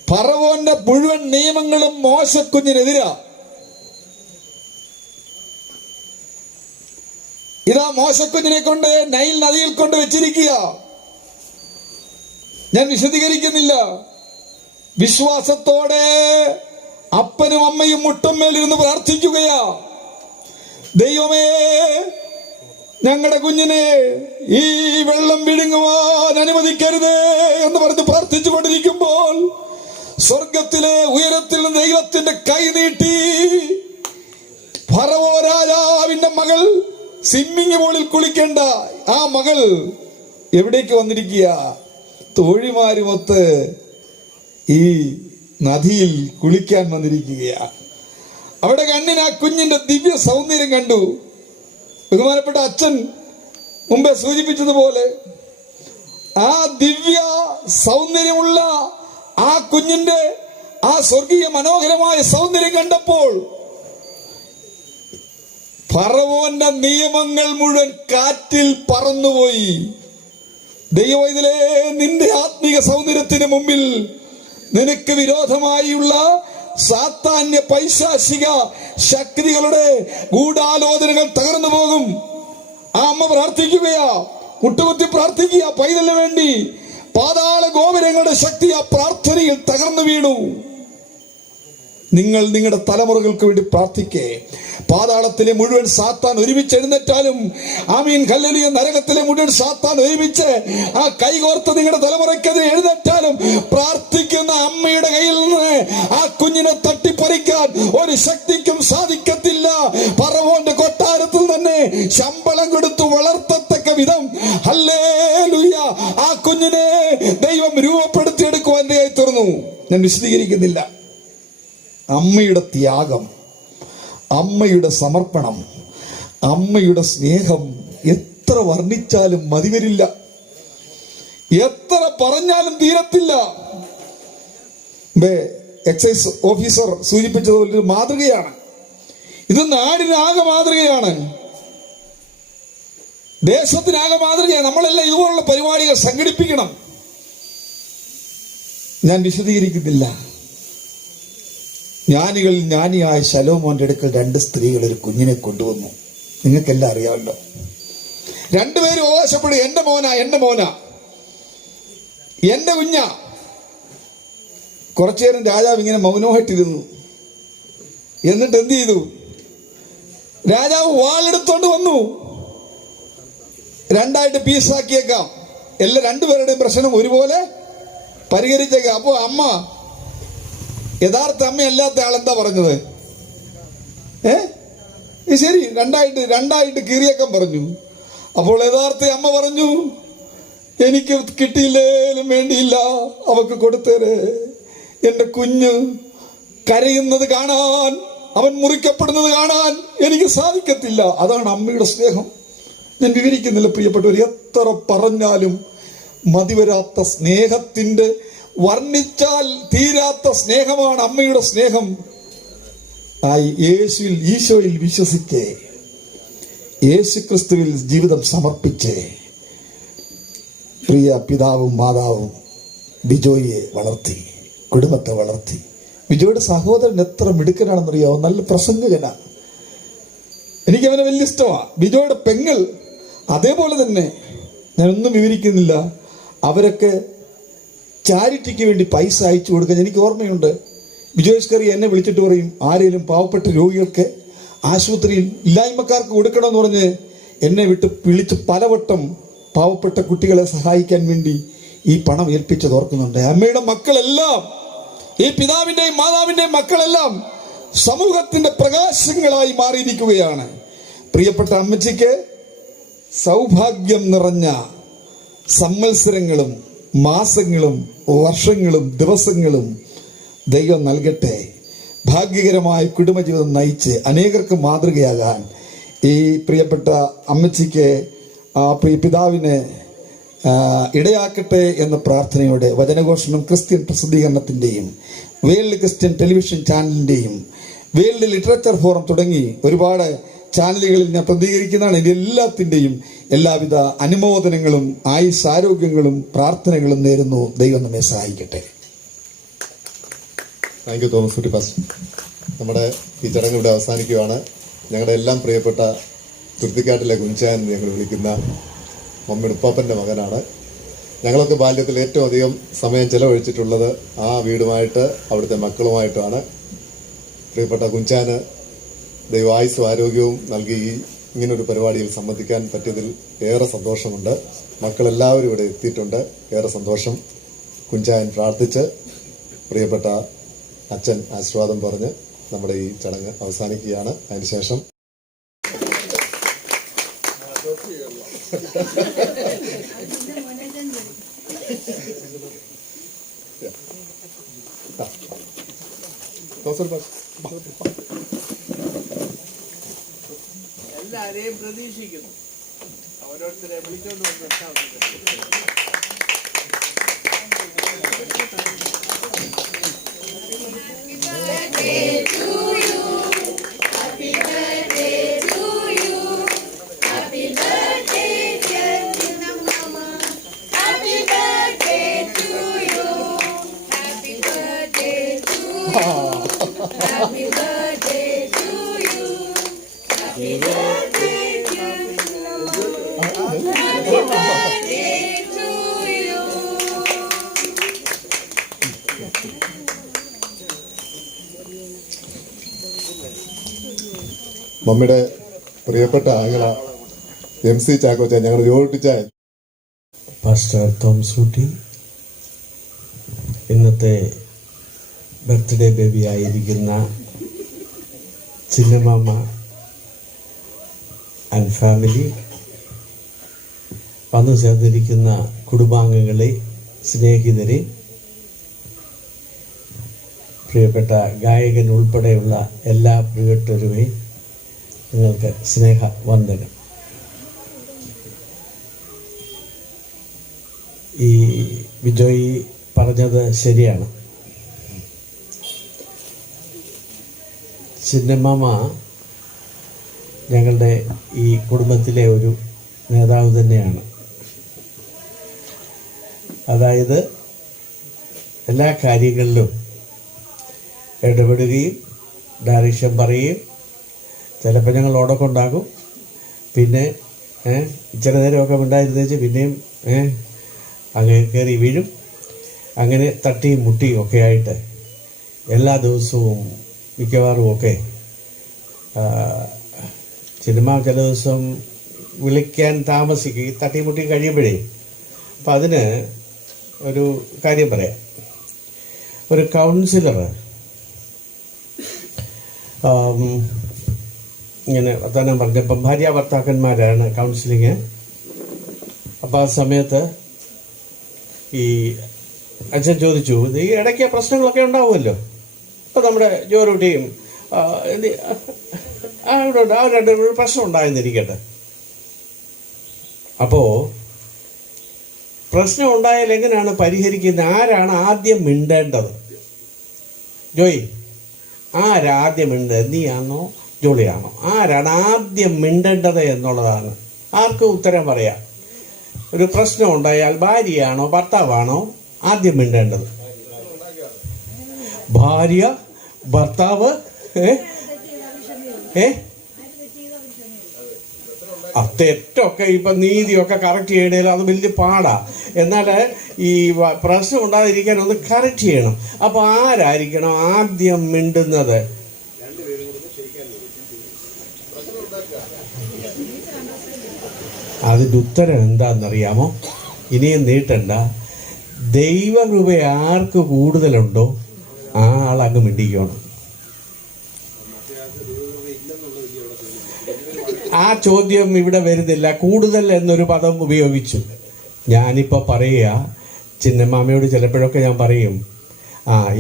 ഫറവോന്റെ മുഴുവൻ നിയമങ്ങളും മോശക്കുഞ്ഞിനെതിരാ. ഇതാ മോശക്കുഞ്ഞിനെ കൊണ്ട് നൈൽ നദിയിൽ കൊണ്ട് വെച്ചിരിക്കുക. ഞാൻ വിശദീകരിക്കുന്നില്ല. വിശ്വാസത്തോടെ അപ്പനും അമ്മയും മുട്ടമ്മേലിരുന്ന് പ്രാർത്ഥിക്കുകയാ. ദൈവമേ, ഞങ്ങളുടെ കുഞ്ഞിനെ ഈ വെള്ളം വിഴുങ്ങുവാൻ അനുവദിക്കരുത് എന്ന് പറഞ്ഞ് പ്രാർത്ഥിച്ചു കൊണ്ടിരിക്കുമ്പോൾ സ്വർഗത്തിലെ ഉയരത്തിൽ ദൈവത്തിന്റെ കൈ നീട്ടി ഫറവോ രാജാവിന്റെ മകൾ സ്വിമ്മിംഗ് പൂളിൽ കുളിക്കേണ്ട ആ മകൾ എവിടേക്ക് വന്നിരിക്കുക? തോഴിമാരുമൊത്ത് ഈ നദിയിൽ കുളിക്കാൻ വന്നിരിക്കുകയാണ്. അവിടെ കണ്ണിന് ആ കുഞ്ഞിന്റെ ദിവ്യ സൗന്ദര്യം കണ്ടു. ബഹുമാനപ്പെട്ട അച്ഛൻ മുമ്പേ സൂചിപ്പിച്ചതുപോലെ ആ ദിവ്യ സൗന്ദര്യമുള്ള ആ കുഞ്ഞിന്റെ ആ സ്വർഗീയ മനോഹരമായ സൗന്ദര്യം കണ്ടപ്പോൾ ഫറവോന്റെ നിയമങ്ങൾ മുഴുവൻ കാറ്റിൽ പറന്നുപോയി. ദൈവത്തിലെ നിന്റെ ആത്മീക സൗന്ദര്യത്തിന് മുമ്പിൽ നിനക്ക് വിരോധമായുള്ള സാത്താന്യ പൈശാചിക ശക്തികളുടെ ഗൂഢാലോചനകൾ തകർന്നു പോകും. ആ അമ്മ പ്രാർത്ഥിക്കുകയാ, മുട്ടുകുത്തി പ്രാർത്ഥിക്കുക പൈതലിന് വേണ്ടി. പാതാള ഗോപുരങ്ങളുടെ ശക്തി ആ പ്രാർത്ഥനയിൽ തകർന്നു വീണു. നിങ്ങൾ നിങ്ങളുടെ തലമുറകൾക്ക് വേണ്ടി പ്രാർത്ഥിക്കേ. പാതാളത്തിലെ മുഴുവൻ സാത്താൻ ഒരുമിച്ച് എഴുന്നേറ്റാലും, ആമീൻ ഹല്ലേലൂയ, നരകത്തിലെ മുഴുവൻ സാത്താൻ ഒരുമിച്ച് ആ കൈകോർത്ത് നിങ്ങളുടെ തലമുറയ്ക്കെതിരെ എഴുന്നേറ്റാലും പ്രാർത്ഥിക്കുന്ന അമ്മയുടെ കയ്യിൽ നിന്ന് ആ കുഞ്ഞിനെ തട്ടിപ്പറിക്കാൻ ഒരു ശക്തിക്കും സാധിക്കത്തില്ല. ഫറവോന്റെ കൊട്ടാരത്തിൽ തന്നെ ശമ്പളം കൊടുത്തു വളർത്തത്തക്ക വിധം ഹല്ലേലൂയ ആ കുഞ്ഞിനെ ദൈവം രൂപപ്പെടുത്തിയെടുക്കുവാൻ കൈ തുറന്നു. ഞാൻ വിശദീകരിക്കുന്നില്ല. അമ്മയുടെ ത്യാഗം, അമ്മയുടെ സമർപ്പണം, അമ്മയുടെ സ്നേഹം എത്ര വർണ്ണിച്ചാലും മതിവരില്ല. എത്ര പറഞ്ഞാലും തീരത്തില്ല. എക്സൈസ് ഓഫീസർ സൂചിപ്പിച്ചതുപോലെ ഒരു മാതൃകയാണ് ഇത്. നാടിനാകെ മാതൃകയാണ്, ദേശത്തിനാകെ മാതൃകയാണ്. നമ്മളെല്ലാം ഇതുപോലുള്ള പരിപാടികൾ സംഘടിപ്പിക്കണം. ഞാൻ വിശദീകരിക്കുന്നില്ല. ജ്ഞാനികളിൽ ജ്ഞാനിയായ ശലോമോന്റെ അടുക്കൽ 2 സ്ത്രീകൾ ഒരു കുഞ്ഞിനെ കൊണ്ടുവന്നു. നിങ്ങൾക്കെല്ലാം അറിയാമല്ലോ. 2 പേരും അവകാശപ്പെടും, എന്റെ മോനാ, എന്റെ മോനാ, എന്റെ കുഞ്ഞാ. കുറച്ചു നേരം രാജാവ് ഇങ്ങനെ മൗനമായിട്ടിരുന്നു. എന്നിട്ട് എന്ത് ചെയ്തു? രാജാവ് വാളെടുത്തോണ്ട് വന്നു. 2 പീസാക്കിയേക്കാം, എല്ലാ 2 പേരുടെയും പ്രശ്നം ഒരുപോലെ പരിഹരിച്ചേക്കാം. അപ്പോ അമ്മ, യഥാർത്ഥ അമ്മയല്ലാത്ത ആളെന്താ പറഞ്ഞത്? ശരി, രണ്ടായിട്ട് കീറിയേക്കാൻ പറഞ്ഞു. അപ്പോൾ യഥാർത്ഥ അമ്മ പറഞ്ഞു, എനിക്ക് കിട്ടിയില്ലേലും വേണ്ടിയില്ല, അവക്ക് കൊടുത്തേരെ. എന്റെ കുഞ്ഞ് കരയുന്നത് കാണാൻ, അവൻ മുറിക്കപ്പെടുന്നത് കാണാൻ എനിക്ക് സാധിക്കത്തില്ല. അതാണ് അമ്മയുടെ സ്നേഹം. ഞാൻ വിവരിക്കുന്നില്ല പ്രിയപ്പെട്ടവർ. എത്ര പറഞ്ഞാലും മതിവരാത്ത സ്നേഹത്തിന്റെ, വർണ്ണിച്ചാൽ തീരാത്ത സ്നേഹമാണ് അമ്മയുടെ സ്നേഹം. ഈശോയിൽ വിശ്വസിച്ച്, യേശുക്രിസ്തുവിൽ ജീവിതം സമർപ്പിച്ച് പ്രിയ പിതാവും മാതാവും ബിജോയെ വളർത്തി, കുടുംബത്തെ വളർത്തി. ബിജോയുടെ സഹോദരൻ എത്ര മിടുക്കനാണെന്നറിയാവോ? നല്ല പ്രസംഗകനാ. എനിക്കവനെ വലിയ ഇഷ്ടമാണ്. ബിജോയുടെ പെങ്ങൾ അതേപോലെ തന്നെ. ഞാനൊന്നും വിവരിക്കുന്നില്ല. അവരൊക്കെ ചാരിറ്റിക്ക് വേണ്ടി പൈസ അയച്ചു കൊടുക്കാൻ എനിക്ക് ഓർമ്മയുണ്ട്. ബിജോയ്സ് കറി എന്നെ വിളിച്ചിട്ട് പറയും, ആരെങ്കിലും പാവപ്പെട്ട രോഗികൾക്ക് ആശുപത്രിയിൽ ഇല്ലായ്മക്കാർക്ക് കൊടുക്കണമെന്ന് പറഞ്ഞ് എന്നെ വിളിച്ച് പലവട്ടം പാവപ്പെട്ട കുട്ടികളെ സഹായിക്കാൻ വേണ്ടി ഈ പണം ഏൽപ്പിച്ചത് ഓർക്കുന്നുണ്ട്. അമ്മയുടെ മക്കളെല്ലാം, ഈ പിതാവിന്റെയും മാതാവിന്റെയും മക്കളെല്ലാം സമൂഹത്തിന്റെ പ്രകാശങ്ങളായി മാറിയിരിക്കുകയാണ്. പ്രിയപ്പെട്ട അമ്മച്ചിക്ക് സൗഭാഗ്യം നിറഞ്ഞ സംവത്സരങ്ങളും മാസങ്ങളും വർഷങ്ങളും ദിവസങ്ങളും ദൈവം നൽകട്ടെ. ഭാഗ്യകരമായ കുടുംബജീവിതം നയിച്ച് അനേകർക്ക് മാതൃകയാകാൻ ഈ പ്രിയപ്പെട്ട അമ്മച്ചിക്ക്, പ്രിയ പിതാവിന് ഇടയാക്കട്ടെ എന്ന പ്രാർത്ഥനയോടെ വചനഘോഷണം ക്രിസ്ത്യൻ പ്രസിദ്ധീകരണത്തിന്റെയും വേൾഡ് ക്രിസ്ത്യൻ ടെലിവിഷൻ ചാനലിന്റെയും വേൾഡ് ലിറ്ററേച്ചർ ഫോറം തുടങ്ങി ഒരുപാട് ചാനലുകളിൽ ഞാൻ പ്രതികരിക്കുന്നതാണ്. ഇതിന്റെ എല്ലാത്തിന്റെയും എല്ലാവിധ അനുമോദനങ്ങളും ആയുസ്സാരോഗ്യങ്ങളും പ്രാർത്ഥനകളും നേരുന്നു. ദൈവം നമ്മെ സഹായിക്കട്ടെ. താങ്ക് യു തോമസ് കുട്ടി പാസ്റ്റർ. നമ്മുടെ ഈ ചടങ്ങ് ഇവിടെ അവസാനിക്കുകയാണ്. ഞങ്ങളുടെ എല്ലാം പ്രിയപ്പെട്ട തുരുത്തിക്കാട്ടിലെ കുഞ്ചാൻ ഞങ്ങൾ വിളിക്കുന്ന മമ്മിയുടെ ഉപ്പാപ്പൻ്റെ മകനാണ്. ഞങ്ങളൊക്കെ ബാല്യത്തിൽ ഏറ്റവും അധികം സമയം ചെലവഴിച്ചിട്ടുള്ളത് ആ വീടുമായിട്ട്, അവിടുത്തെ മക്കളുമായിട്ടാണ്. പ്രിയപ്പെട്ട കുഞ്ചാന് ദൈവായുസ്സും ആരോഗ്യവും നൽകി ഇങ്ങനൊരു പരിപാടിയിൽ സംബന്ധിക്കാൻ പറ്റിയതിൽ ഏറെ സന്തോഷമുണ്ട്. മക്കളെല്ലാവരും ഇവിടെ എത്തിയിട്ടുണ്ട്, ഏറെ സന്തോഷം. കുഞ്ചാൻ പ്രാർത്ഥിച്ച് പ്രിയപ്പെട്ട അച്ഛൻ ആശീർവാദം പറഞ്ഞ് നമ്മുടെ ഈ ചടങ്ങ് അവസാനിക്കുകയാണ്. അതിനുശേഷം എല്ലാരെയും പ്രതീക്ഷിക്കുന്നു. ഓരോരുത്തരെ വിളിച്ചോണ്ട് Happy birthday to you. Happy birthday to you. Happy birthday to you. മമ്മിയുടെ പ്രിയപ്പെട്ട ആങ്ങള MC ചാക്കോച്ച, ഞങ്ങൾ യോട്ടിച്ച പാസ്റ്റർ തോമസ് കുട്ടി ഇന്നത്തെ ബർത്ത്ഡേ ബേബി ആയിരിക്കുന്ന ചിന്നമാമ ആൻഡ് ഫാമിലി, വന്നു ചേർന്നിരിക്കുന്ന കുടുംബാംഗങ്ങളെ, സ്നേഹിതരെ, പ്രിയപ്പെട്ട ഗായകൻ ഉൾപ്പെടെയുള്ള എല്ലാ പ്രിയപ്പെട്ടവരുമേ, നിങ്ങൾക്ക് സ്നേഹവന്ദനം. ഈ ബിജോയി പറഞ്ഞത് ശരിയാണ്. ചിന്നമ്മ ഞങ്ങളുടെ ഈ കുടുംബത്തിലെ ഒരു നേതാവ് തന്നെയാണ്. അതായത് എല്ലാ കാര്യങ്ങളിലും ഇടപെടുകയും ഡയറക്ഷൻ പറയുകയും, ചിലപ്പോൾ ഞങ്ങൾ ഓടൊക്കെ ഉണ്ടാകും, പിന്നെ ഇച്ചിരി നേരമൊക്കെ ഉണ്ടായിരുന്നേച്ച് പിന്നെയും അങ്ങനെ കയറി വീഴും. അങ്ങനെ തട്ടിയും മുട്ടിയും ഒക്കെ ആയിട്ട് എല്ലാ ദിവസവും മിക്കവാറും ഒക്കെ സിനിമ ചില ദിവസം വിളിക്കാൻ താമസിക്കും, ഈ തട്ടിമുട്ടി കഴിയുമ്പോഴേ. അപ്പം അതിന് ഒരു കാര്യം പറയാം. ഒരു കൗൺസിലർ ഇങ്ങനെ വർത്തമാനം പറഞ്ഞപ്പം ഭാര്യ ഭർത്താക്കന്മാരാണ് കൗൺസിലിങ്. അപ്പം ആ സമയത്ത് ഈ അച്ഛൻ ചോദിച്ചു, ഈ ഇടയ്ക്ക് പ്രശ്നങ്ങളൊക്കെ ഉണ്ടാവുമല്ലോ. ഇപ്പം നമ്മുടെ ജോറുട്ടിയും അവിടെ ആ രണ്ട് പ്രശ്നം ഉണ്ടായെന്നിരിക്കട്ടെ. അപ്പോൾ പ്രശ്നം ഉണ്ടായാൽ എങ്ങനെയാണ് പരിഹരിക്കുന്നത്? ആരാണ് ആദ്യം മിണ്ടേണ്ടത്? ജോയി, ആരാദ്യം മിണ്ടേണ്ടത്? നീയാണോ ജോളിയാണോ? ആരാണ് ആദ്യം മിണ്ടേണ്ടത് എന്നുള്ളതാണ്. ആർക്കും ഉത്തരം പറയാം. ഒരു പ്രശ്നം ഉണ്ടായാൽ ഭാര്യയാണോ ഭർത്താവാണോ ആദ്യം മിണ്ടേണ്ടത്? ഭാര്യ, ഭർത്താവ്. തെറ്റൊക്കെ ഇപ്പം നീതിയൊക്കെ കറക്റ്റ് ചെയ്യണേൽ അത് വലിയ പാടാ. എന്നാൽ ഈ പ്രശ്നം ഉണ്ടാതിരിക്കാൻ ഒന്ന് കറക്റ്റ് ചെയ്യണം. അപ്പോൾ ആരായിരിക്കണം ആദ്യം മിണ്ടുന്നത്? അതിൻ്റെ ഉത്തരം എന്താണെന്നറിയാമോ? ഇനിയും നീട്ടണ്ട. ദൈവകൃപ ആർക്ക് കൂടുതലുണ്ടോ ആ ആളങ്ങ് മിണ്ടിക്കണം. ആ ചോദ്യം ഇവിടെ വരുന്നില്ല. കൂടുതൽ എന്നൊരു പദം ഉപയോഗിച്ചു. ഞാനിപ്പോൾ പറയുക, ചിന്നമാമയോട് ചിലപ്പോഴൊക്കെ ഞാൻ പറയും,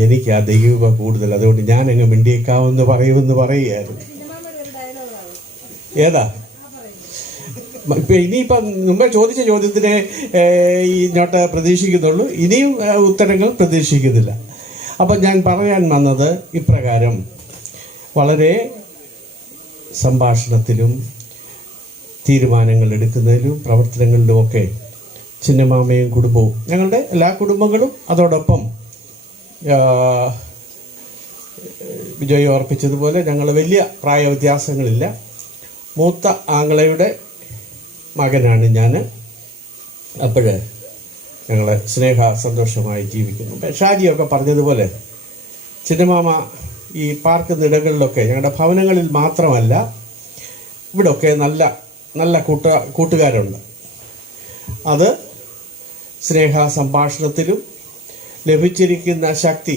എനിക്ക് ആ ദൈവ കൂടുതൽ, അതുകൊണ്ട് ഞാനങ്ങ് മിണ്ടിയേക്കാമെന്ന് പറയുമെന്ന് പറയുകയായിരുന്നു. ഏതാ? ഇപ്പം ഇനിയിപ്പം മുമ്പേ ചോദിച്ച ചോദ്യത്തിന് ഇങ്ങോട്ട് പ്രതീക്ഷിക്കുന്നുള്ളൂ, ഇനിയും ഉത്തരങ്ങൾ പ്രതീക്ഷിക്കുന്നില്ല. അപ്പം ഞാൻ പറയാൻ വന്നത് ഇപ്രകാരം, വളരെ സംഭാഷണത്തിലും തീരുമാനങ്ങൾ എടുക്കുന്നതിലും പ്രവർത്തനങ്ങളിലുമൊക്കെ ചിന്നമാമയും കുടുംബവും, ഞങ്ങളുടെ എല്ലാ കുടുംബങ്ങളും അതോടൊപ്പം വിജയ് ഓർപ്പിച്ചതുപോലെ ഞങ്ങൾ വലിയ പ്രായ വ്യത്യാസങ്ങളില്ല. മൂത്ത ആങ്ങളയുടെ മകനാണ് ഞാൻ. അപ്പോൾ ഞങ്ങൾ സ്നേഹ സന്തോഷമായി ജീവിക്കുന്നു. ഷാജിയൊക്കെ പറഞ്ഞതുപോലെ ചിന്നമാമ ഈ പാർക്കുന്ന ഇടങ്ങളിലൊക്കെ, ഞങ്ങളുടെ ഭവനങ്ങളിൽ മാത്രമല്ല ഇവിടെയൊക്കെ നല്ല നല്ല കൂട്ടുകാരുണ്ട്. അത് സ്നേഹ സംഭാഷണത്തിലും ലഭിച്ചിരിക്കുന്ന ശക്തി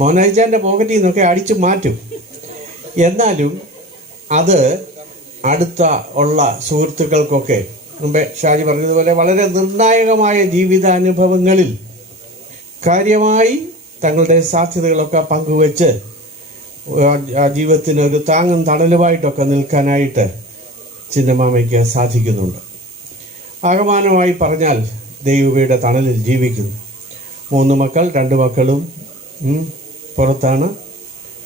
മോനായിച്ചാൻ്റെ പോക്കറ്റിൽ നിന്നൊക്കെ അടിച്ചു മാറ്റും. എന്നാലും അത് അടുത്ത ഉള്ള സുഹൃത്തുക്കൾക്കൊക്കെ, മുമ്പേ ഷാജി പറഞ്ഞതുപോലെ വളരെ നിർണായകമായ ജീവിതാനുഭവങ്ങളിൽ കാര്യമായി തങ്ങളുടെ സാധ്യതകളൊക്കെ പങ്കുവെച്ച് ജീവിതത്തിന് ഒരു താങ്ങും തണലുമായിട്ടൊക്കെ നിൽക്കാനായിട്ട് ചിന്നമാമയ്ക്ക് സാധിക്കുന്നുണ്ട്. ആകമാനമായി പറഞ്ഞാൽ ദൈവയുടെ തണലിൽ ജീവിക്കുന്നു. 3 മക്കൾ, 2 മക്കളും പുറത്താണ്.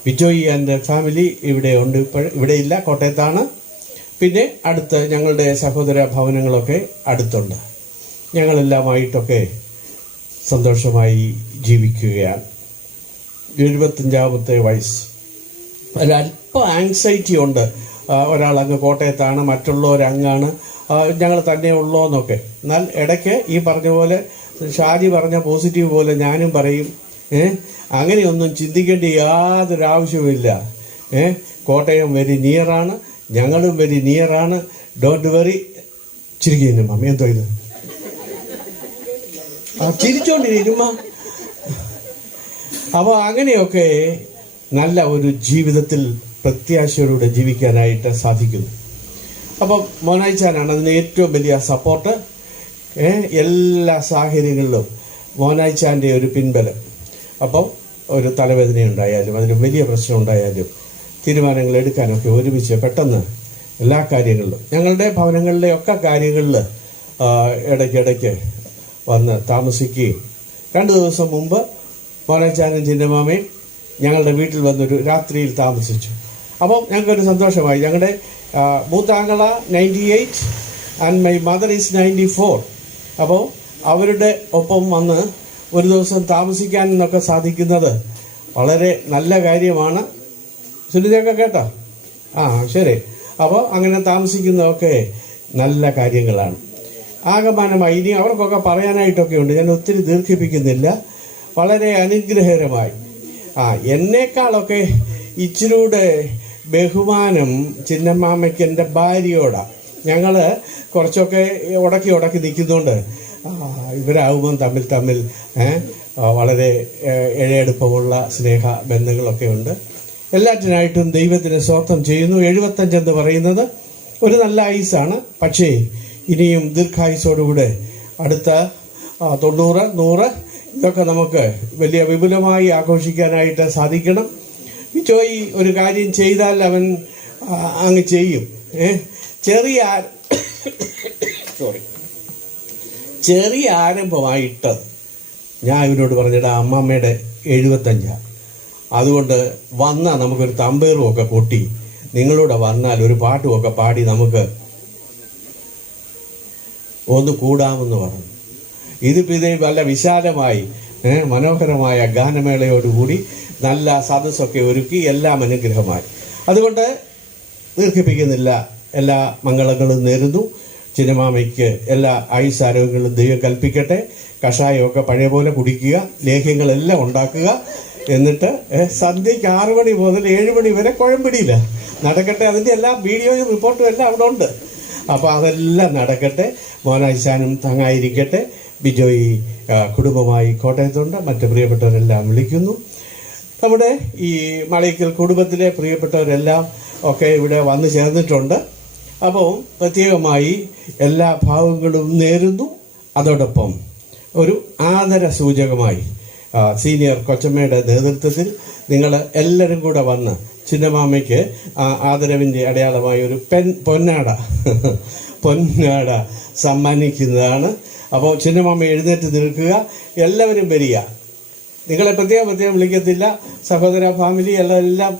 ബിജോയി ആൻഡ് ഫാമിലി ഇവിടെ ഉണ്ട്. ഇവിടെ ഇല്ല, കോട്ടയത്താണ്. പിന്നെ അടുത്ത് ഞങ്ങളുടെ സഹോദര ഭവനങ്ങളൊക്കെ അടുത്തുണ്ട്. ഞങ്ങളെല്ലാമായിട്ടൊക്കെ സന്തോഷമായി ജീവിക്കുകയാണ്. 75-ാമത്തെ വയസ്സ്. ഒരല്പം ആങ്സൈറ്റി ഉണ്ട്. ഒരാളങ്ങ് കോട്ടയത്താണ്, മറ്റുള്ളവരങ്ങാണ്, ഞങ്ങൾ തന്നെ ഉള്ളോ എന്നൊക്കെ. എന്നാൽ ഇടയ്ക്ക് ഈ പറഞ്ഞ പോലെ ഷാജി പറഞ്ഞ പോസിറ്റീവ് പോലെ ഞാനും പറയും, അങ്ങനെയൊന്നും ചിന്തിക്കേണ്ട യാതൊരു ആവശ്യവുമില്ല. കോട്ടയം വെരി നിയറാണ്, ഞങ്ങളും വെരി നിയറാണ്. Don't worry. ചിരിക്കുന്നു മമ്മി, എന്തോ ഇത് ചിരിച്ചോണ്ടിരുമ്മ. അപ്പോൾ അങ്ങനെയൊക്കെ നല്ല ഒരു ജീവിതത്തിൽ പ്രത്യാശയോടെ ജീവിക്കാനായിട്ട് സാധിക്കുന്നു. അപ്പം മോനായിച്ചാനാണ് അതിന് ഏറ്റവും വലിയ സപ്പോർട്ട്. എല്ലാ സാഹചര്യങ്ങളിലും മോനായിച്ചാൻ്റെ ഒരു പിൻബലം. അപ്പം ഒരു തലവേദന ഉണ്ടായാലും അതിന് വലിയ പ്രശ്നം ഉണ്ടായാലും തീരുമാനങ്ങൾ എടുക്കാനൊക്കെ ഒരുമിച്ച് പെട്ടെന്ന് എല്ലാ കാര്യങ്ങളിലും, ഞങ്ങളുടെ ഭവനങ്ങളിലെ ഒക്കെ കാര്യങ്ങളിൽ ഇടയ്ക്കിടയ്ക്ക് വന്ന് താമസിക്കുകയും 2 ദിവസം മുമ്പ് മോനച്ചാനും ചിന്നമാമയും ഞങ്ങളുടെ വീട്ടിൽ വന്നൊരു രാത്രിയിൽ താമസിച്ചു. അപ്പം ഞങ്ങൾക്കൊരു സന്തോഷമായി. ഞങ്ങളുടെ മൂത്താങ്കള 98 ആൻഡ് മൈ മദർ ഈസ് 94. അപ്പോൾ അവരുടെ ഒപ്പം വന്ന് ഒരു ദിവസം താമസിക്കാനെന്നൊക്കെ സാധിക്കുന്നത് വളരെ നല്ല കാര്യമാണ്. സുനിതയൊക്കെ കേട്ടോ? ശരി. അപ്പോൾ അങ്ങനെ താമസിക്കുന്നതൊക്കെ നല്ല കാര്യങ്ങളാണ്. ആകമാനമായി ഇനി അവർക്കൊക്കെ പറയാനായിട്ടൊക്കെ ഉണ്ട്. ഞാൻ ഒത്തിരി ദീർഘിപ്പിക്കുന്നില്ല. വളരെ അനുഗ്രഹകരമായി എന്നേക്കാളൊക്കെ ഇച്ചിരൂടെ ബഹുമാനം ചിന്നമാമയ്ക്ക് എൻ്റെ ഭാര്യയോടാണ്. ഞങ്ങൾ കുറച്ചൊക്കെ ഉടക്കി നിൽക്കുന്നുണ്ട്. ഇവരാകുമ്പം തമ്മിൽ വളരെ ഇഴയെടുപ്പമുള്ള സ്നേഹ ബന്ധങ്ങളൊക്കെ ഉണ്ട്. എല്ലാറ്റിനായിട്ടും ദൈവത്തിന് സ്തോത്രം ചെയ്യുന്നു. 75 എന്ന് പറയുന്നത് ഒരു നല്ല ആയുസാണ്. പക്ഷേ ഇനിയും ദീർഘായുസോടുകൂടെ അടുത്ത 90, 100 ഇതൊക്കെ നമുക്ക് വലിയ വിപുലമായി ആഘോഷിക്കാനായിട്ട് സാധിക്കണം. ജോയി ഒരു കാര്യം ചെയ്താൽ അവൻ അങ്ങ് ചെയ്യും. ചെറിയ ആരംഭമായിട്ട് ഞാൻ ഇവരോട് പറഞ്ഞിട്ട് അമ്മമ്മയുടെ 75. അതുകൊണ്ട് വന്നാൽ നമുക്കൊരു തമ്പേറും ഒക്കെ കൊട്ടി നിങ്ങളൂടെ വന്നാൽ ഒരു പാട്ടുമൊക്കെ പാടി നമുക്ക് ഒന്ന് കൂടാമെന്ന് പറഞ്ഞു. ഇതിപ്പോൾ ഇതേ നല്ല വിശാലമായി മനോഹരമായ ഗാനമേളയോടുകൂടി നല്ല സദസ്സൊക്കെ ഒരുക്കി എല്ലാം അനുഗ്രഹമായി. അതുകൊണ്ട് ദീർഘിപ്പിക്കുന്നില്ല. എല്ലാ മംഗളങ്ങളും നേരുന്നു. ചിന്നമാമയ്ക്ക് എല്ലാ ആയുസ്സാരോഗ്യങ്ങളും ദൈവം കൽപ്പിക്കട്ടെ. കഷായമൊക്കെ പഴയ പോലെ കുടിക്കുക, ലേഹ്യങ്ങളെല്ലാം ഉണ്ടാക്കുക. എന്നിട്ട് സന്ധ്യയ്ക്ക് 6 മണി മുതൽ 7 മണി വരെ കുഴമ്പിടിയില്ല നടക്കട്ടെ. അതിൻ്റെ എല്ലാ വീഡിയോയും റിപ്പോർട്ടും എല്ലാം അവിടെ ഉണ്ട്. അപ്പോൾ അതെല്ലാം നടക്കട്ടെ. മോനായിശാനും തങ്ങായിരിക്കട്ടെ. ബിജോയി കുടുംബമായി കോട്ടയത്തുണ്ട്. മറ്റ് പ്രിയപ്പെട്ടവരെല്ലാം വിളിക്കുന്നു. നമ്മുടെ ഈ മളയ്ക്കൽ കുടുംബത്തിലെ പ്രിയപ്പെട്ടവരെല്ലാം ഒക്കെ ഇവിടെ വന്നു ചേർന്നിട്ടുണ്ട്. അപ്പോൾ പ്രത്യേകമായി എല്ലാ ഭാവങ്ങളും നേരുന്നു. അതോടൊപ്പം ഒരു ആദര സൂചകമായി സീനിയർ കൊച്ചമ്മയുടെ നേതൃത്വത്തിൽ നിങ്ങൾ എല്ലാവരും കൂടെ വന്ന് ചിന്നമാമയ്ക്ക് ആദരവിൻ്റെ അടയാളമായ ഒരു പൊന്നാട സമ്മാനിക്കുന്നതാണ്. അപ്പോൾ ചിന്നമാമ എഴുന്നേറ്റ് നിൽക്കുക. എല്ലാവരും വരിക. നിങ്ങളെ പ്രത്യേകം വിളിക്കത്തില്ല. സഹോദര ഫാമിലി എല്ലാം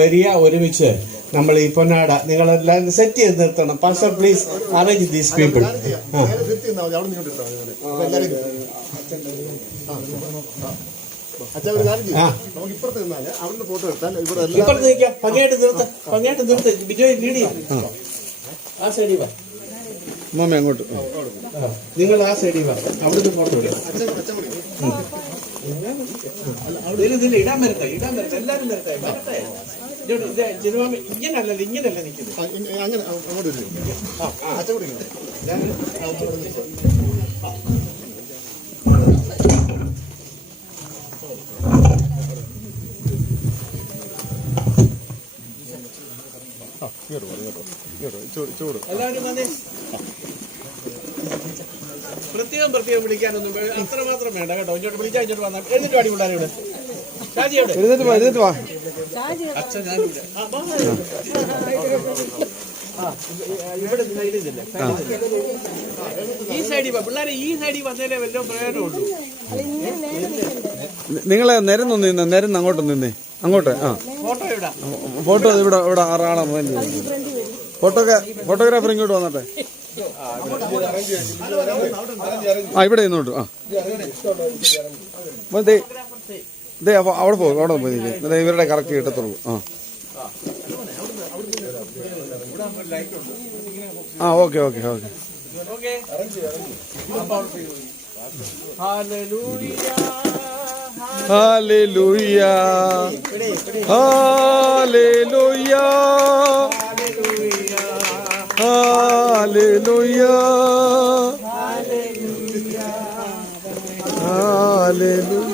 വരിക. ഒരുമിച്ച് നമ്മൾ ഈ പൊന്നാട നിങ്ങളെല്ലാം സെറ്റ് ചെയ്ത് നിർത്തണം. Pastor please arrange these people. ഇപ്പുറത്ത് നിൽക്കാം. ഭംഗിയായിട്ട് നിർത്ത്. ബിജോയ് വീഡിയോ ആ സൈഡിൽ വാ. മാമ അങ്ങോട്ട്. നിങ്ങൾ ആ സൈഡിൽ വാ. അവിടുന്ന് ഫോട്ടോ എടുക്കാം. ഇടാൻ വരട്ടെ. എല്ലാവരും വരട്ടെ. ഇങ്ങനല്ല നിൽക്കുന്നത്. അങ്ങനെ അങ്ങോട്ട് എല്ലാവരും വന്നേ. പ്രത്യേകം വിളിക്കാനൊന്നും അത്രമാത്രം വേണ്ട കേട്ടോ. ഇങ്ങോട്ട് വിളിച്ചാൽ ഇങ്ങോട്ട് വന്നാൽ എന്നിട്ട് പാടി പിള്ളേരെ ഇവിടെ. ഷാജി എവിടെ? അച്ഛൻ ഞാനിവിടെ. ഇവിടെ സൈഡിലില്ല. ഈ സൈഡിൽ വാ പിള്ളേരെ. ഈ സൈഡിൽ വന്നേലേ വല്ലതും പ്രയോജനമുള്ളൂ. നിങ്ങളെ നിരന്ന് അങ്ങോട്ട് നിന്നേ. അങ്ങോട്ട്. ഫോട്ടോ ഇവിടെ 6 ആളാണ്. ഫോട്ടോഗ്രാഫർ ഇങ്ങോട്ട് വന്നട്ടെ. ഇവിടെ നിന്നോട്ടു. അവിടെ പോകും. അവിടെ പോയി ഇവരുടെ കറക്റ്റ് കിട്ടത്തുള്ളൂ. Okay. Hallelujah hallelujah hallelujah hallelujah hallelujah.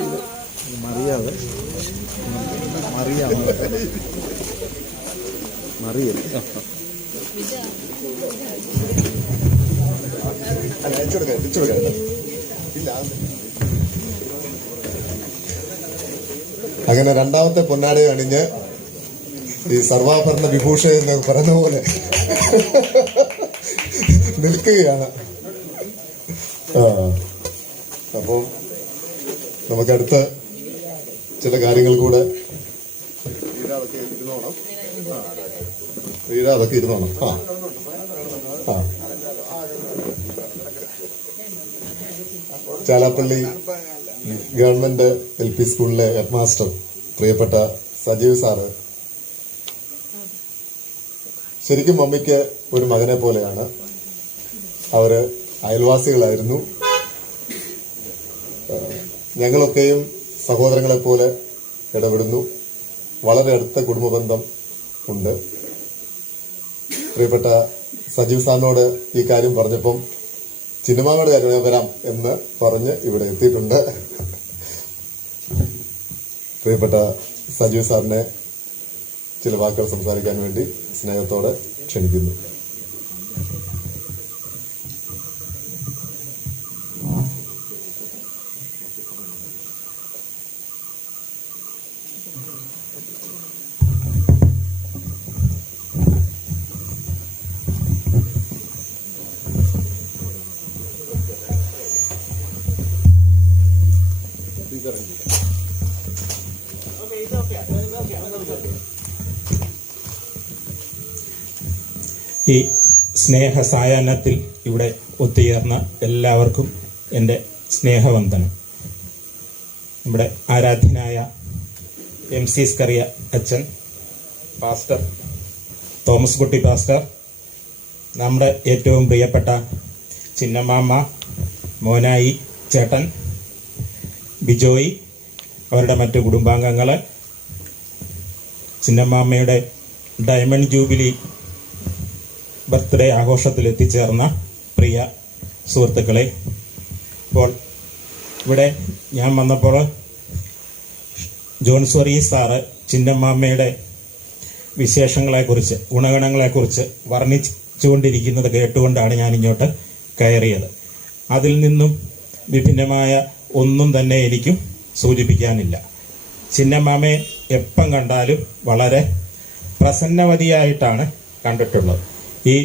മറിയാതെ അങ്ങനെ രണ്ടാമത്തെ പൊന്നാട അണിഞ്ഞ് ഈ സർവാഭരണ വിഭൂഷ എന്ന് പറയുന്ന പോലെ നിൽക്കുകയാണ്. അപ്പോൾ നമുക്കടുത്ത ചില കാര്യങ്ങൾ കൂടെ അതൊക്കെ ഇരുന്നോണം. ചാലാപ്പള്ളി ഗവൺമെന്റ് LP സ്കൂളിലെ ഹെഡ് മാസ്റ്റർ പ്രിയപ്പെട്ട സജീവ് സാറ് ശരിക്കും മമ്മിക്ക് ഒരു മകനെ പോലെയാണ്. അവര് അയൽവാസികളായിരുന്നു. ഞങ്ങളൊക്കെയും സഹോദരങ്ങളെ പോലെ ഇടപെടുന്നു. വളരെ അടുത്ത കുടുംബബന്ധം ഉണ്ട്. പ്രിയപ്പെട്ട സജീവ് സാറിനോട് ഈ കാര്യം പറഞ്ഞപ്പം ചിന്നമാമയുടെ കാര്യം വരാം എന്ന് പറഞ്ഞ് ഇവിടെ എത്തിയിട്ടുണ്ട്. പ്രിയപ്പെട്ട സജീവ് സാറിനെ ചില വാക്കുകൾ സംസാരിക്കാൻ വേണ്ടി സ്നേഹത്തോടെ ക്ഷണിക്കുന്നു. ഈ സ്നേഹസായാഹ്നത്തിൽ ഇവിടെ ഒത്തുചേർന്ന എല്ലാവർക്കും എൻ്റെ സ്നേഹവന്ദനം. നമ്മുടെ ആരാധ്യനായ MC സ്കറിയ അച്ഛൻ, പാസ്റ്റർ തോമസ് കുട്ടി പാസ്റ്റർ, നമ്മുടെ ഏറ്റവും പ്രിയപ്പെട്ട ചിന്നമാമ, മോനായി ചേട്ടൻ, ബിജോയ്, അവരുടെ മറ്റു കുടുംബാംഗങ്ങൾ, ചിന്നമാമയുടെ ഡയമണ്ട് ജൂബിലി ബർത്ത്ഡേ ആഘോഷത്തിൽ എത്തിച്ചേർന്ന പ്രിയ സുഹൃത്തുക്കളെ, ഇപ്പോൾ ഇവിടെ ഞാൻ വന്നപ്പോൾ ജോൺ വർഗീസ് സാറ് ചിന്നമ്മാമ്മയുടെ വിശേഷങ്ങളെക്കുറിച്ച്, ഗുണഗണങ്ങളെക്കുറിച്ച് വർണ്ണിച്ചുകൊണ്ടിരിക്കുന്നത് കേട്ടുകൊണ്ടാണ് ഞാൻ ഇങ്ങോട്ട് കയറിയത്. അതിൽ നിന്നും വിഭിന്നമായ ഒന്നും തന്നെ എനിക്കും സൂചിപ്പിക്കാനില്ല. ചിന്നമ്മാമ്മയെ എപ്പം കണ്ടാലും വളരെ പ്രസന്നവതിയായിട്ടാണ് കണ്ടിട്ടുള്ളത്. ഈ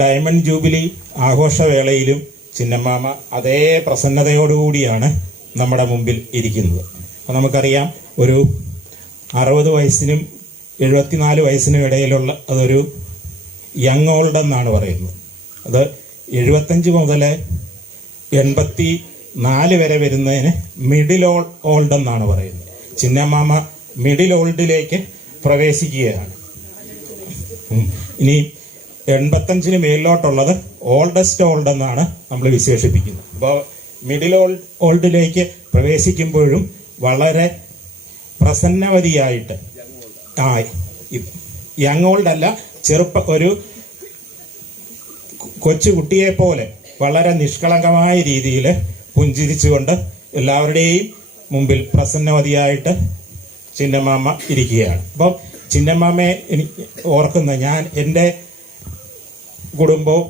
ഡയമണ്ട് ജൂബിലി ആഘോഷവേളയിലും ചിന്നമ്മാമ അതേ പ്രസന്നതയോടുകൂടിയാണ് നമ്മുടെ മുമ്പിൽ ഇരിക്കുന്നത്. അപ്പോൾ നമുക്കറിയാം, ഒരു 60 വയസ്സിനും 74 വയസ്സിനും ഇടയിലുള്ള അതൊരു യങ് ഓൾഡ് എന്നാണ് പറയുന്നത്. അത് 75 മുതൽ 84 വരെ വരുന്നതിന് മിഡിൽ ഓൾഡ് എന്നാണ് പറയുന്നത്. ചിന്നമ്മാമ മിഡിൽ ഓൾഡിലേക്ക് പ്രവേശിക്കുകയാണ്. ഇനി 85 മേലിലോട്ടുള്ളത് ഓൾഡസ്റ്റ് ഓൾഡ് എന്നാണ് നമ്മൾ വിശേഷിപ്പിക്കുന്നത്. അപ്പോൾ മിഡിൽ ഓൾഡിലേക്ക് പ്രവേശിക്കുമ്പോഴും വളരെ പ്രസന്നവതിയായിട്ട്, യങ് ഓൾഡ് അല്ല, ഒരു കൊച്ചുകുട്ടിയെ പോലെ വളരെ നിഷ്കളങ്കമായ രീതിയിൽ പുഞ്ചിരിച്ചുകൊണ്ട് എല്ലാവരുടെയും മുമ്പിൽ പ്രസന്നവതിയായിട്ട് ചിന്നമ്മാമ ഇരിക്കുകയാണ്. അപ്പം ചിന്നമ്മാമയെ എനിക്ക് ഓർക്കുന്ന, ഞാൻ എൻ്റെ കുടുംബവും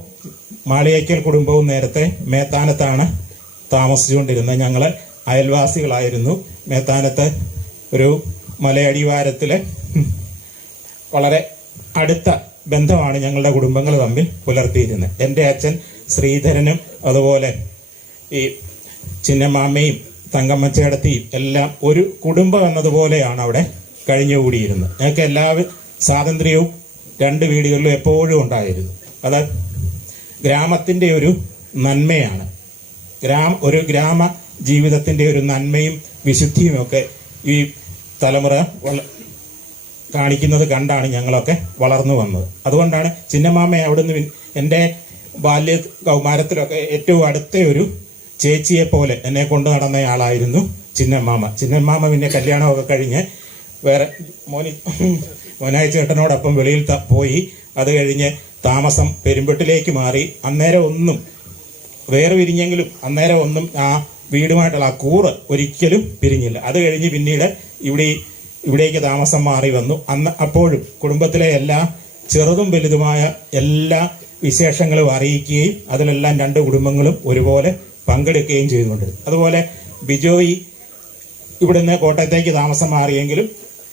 മാളിയേക്കൽ കുടുംബവും നേരത്തെ മേത്താനത്താണ് താമസിച്ചുകൊണ്ടിരുന്നത്. ഞങ്ങൾ അയൽവാസികളായിരുന്നു. മേത്താനത്ത് ഒരു മലയടിവാരത്തിൽ വളരെ അടുത്ത ബന്ധമാണ് ഞങ്ങളുടെ കുടുംബങ്ങൾ തമ്മിൽ പുലർത്തിയിരുന്നത്. എൻ്റെ അച്ഛൻ ശ്രീധരനും അതുപോലെ ഈ ചിന്നമ്മാമ്മയും തങ്കമ്മച്ചേടത്തിയും എല്ലാം ഒരു കുടുംബം എന്നതുപോലെയാണ് അവിടെ കഴിഞ്ഞുകൂടിയിരുന്നത്. ഞങ്ങൾക്ക് എല്ലാ സ്വാതന്ത്ര്യവും 2 വീടുകളിലും എപ്പോഴും ഉണ്ടായിരുന്നു. അത് ഗ്രാമത്തിൻ്റെ ഒരു നന്മയാണ്. ഒരു ഗ്രാമ ജീവിതത്തിൻ്റെ ഒരു നന്മയും വിശുദ്ധിയും ഒക്കെ ഈ തലമുറ കാണിക്കുന്നത് കണ്ടാണ് ഞങ്ങളൊക്കെ വളർന്നു വന്നത്. അതുകൊണ്ടാണ് ചിന്നമ്മാമ്മയെ അവിടുന്ന് എൻ്റെ ബാല്യ കൗമാരത്തിലൊക്കെ ഏറ്റവും അടുത്ത ഒരു ചേച്ചിയെ പോലെ എന്നെ കൊണ്ടു നടന്നയാളായിരുന്നു ചിന്നമ്മാമ. ചിന്നമ്മാമ പിന്നെ കല്യാണമൊക്കെ കഴിഞ്ഞ് വേറെ മോനായി ചേട്ടനോടൊപ്പം വെളിയിൽ പോയി. അത് കഴിഞ്ഞ് താമസം പെരുമ്പട്ടിലേക്ക് മാറി. അന്നേരം ഒന്നും വേറെ പിരിഞ്ഞെങ്കിലും അന്നേരം ഒന്നും ആ വീടുമായിട്ടുള്ള ആ കൂറ് ഒരിക്കലും പിരിഞ്ഞില്ല. അത് കഴിഞ്ഞ് പിന്നീട് ഇവിടേക്ക് താമസം മാറി വന്നു. അപ്പോഴും കുടുംബത്തിലെ എല്ലാ ചെറുതും വലുതുമായ എല്ലാ വിശേഷങ്ങളും അറിയിക്കുകയും അതിലെല്ലാം 2 കുടുംബങ്ങളും ഒരുപോലെ പങ്കെടുക്കുകയും ചെയ്തുകൊണ്ടിരുന്നു. അതുപോലെ ബിജോയി ഇവിടുന്ന് കോട്ടയത്തേക്ക് താമസം മാറിയെങ്കിലും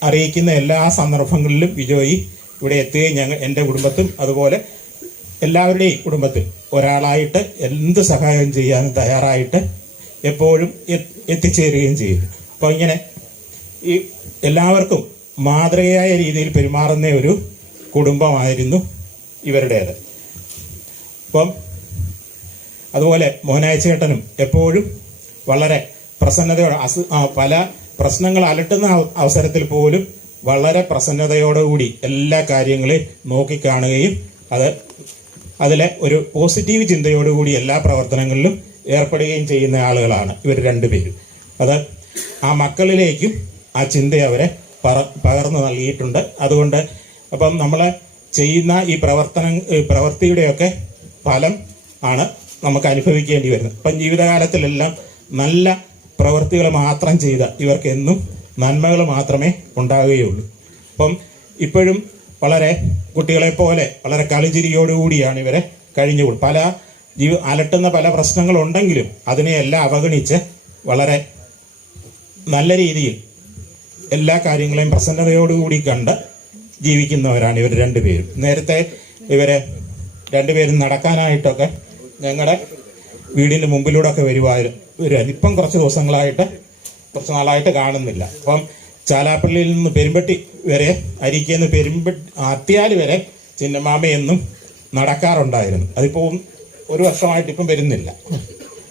അറിയിക്കുന്ന എല്ലാ സന്ദർഭങ്ങളിലും ബിജോയി ഇവിടെ എത്തുകയും എൻ്റെ കുടുംബത്തും അതുപോലെ എല്ലാവരുടെയും കുടുംബത്തിൽ ഒരാളായിട്ട് എന്ത് സഹായം ചെയ്യാനും തയ്യാറായിട്ട് എപ്പോഴും എത്തിച്ചേരുകയും ചെയ്യും. അപ്പോൾ ഇങ്ങനെ ഈ എല്ലാവർക്കും മാതൃകയായ രീതിയിൽ പെരുമാറുന്ന ഒരു കുടുംബമായിരുന്നു ഇവരുടേത്. അപ്പം അതുപോലെ മോനായച്ചേട്ടനും എപ്പോഴും വളരെ പ്രസന്നതയോടെ പല പ്രശ്നങ്ങൾ അലട്ടുന്ന അവസരത്തിൽ പോലും വളരെ പ്രസന്നതയോടുകൂടി എല്ലാ കാര്യങ്ങളെയും നോക്കിക്കാണുകയും അതിലെ ഒരു പോസിറ്റീവ് ചിന്തയോടുകൂടി എല്ലാ പ്രവർത്തനങ്ങളിലും ഏർപ്പെടുകയും ചെയ്യുന്ന ആളുകളാണ് ഇവർ രണ്ടുപേരും. അത് ആ മക്കളിലേക്കും ആ ചിന്ത അവരെ പകർന്നു നൽകിയിട്ടുണ്ട്. അതുകൊണ്ട് അപ്പം നമ്മൾ ചെയ്യുന്ന ഈ പ്രവൃത്തിയുടെയൊക്കെ ഫലം ആണ് നമുക്ക് അനുഭവിക്കേണ്ടി വരുന്നത്. ഇപ്പം ജീവിതകാലത്തിലെല്ലാം നല്ല പ്രവൃത്തികൾ മാത്രം ചെയ്ത ഇവർക്ക് എന്നും നന്മകൾ മാത്രമേ ഉണ്ടാവുകയുള്ളൂ. അപ്പം ഇപ്പോഴും വളരെ കുട്ടികളെപ്പോലെ വളരെ കളിചിരിയോടുകൂടിയാണ് ഇവരെ കഴിഞ്ഞുകൂടും. അലട്ടുന്ന പല പ്രശ്നങ്ങളുണ്ടെങ്കിലും അതിനെയെല്ലാം അവഗണിച്ച് വളരെ നല്ല രീതിയിൽ എല്ലാ കാര്യങ്ങളെയും പ്രസന്നതയോടുകൂടി കണ്ട് ജീവിക്കുന്നവരാണ് ഇവർ രണ്ടുപേരും. നേരത്തെ ഇവരെ രണ്ടുപേരും നടക്കാനായിട്ടൊക്കെ ഞങ്ങളുടെ വീടിൻ്റെ മുമ്പിലൂടെ ഒക്കെ വരുമായിരുന്നു. ഇപ്പം കുറച്ച് നാളായിട്ട് കാണുന്നില്ല. അപ്പം ചാലാപ്പള്ളിയിൽ നിന്ന് പെരുമ്പട്ടി വരെ അരിക്കേന്ന് അത്തിയാൽ വരെ ചിന്നമാമയെന്നും നടക്കാറുണ്ടായിരുന്നു. അതിപ്പോൾ ഒരു വർഷമായിട്ട് ഇപ്പം വരുന്നില്ല.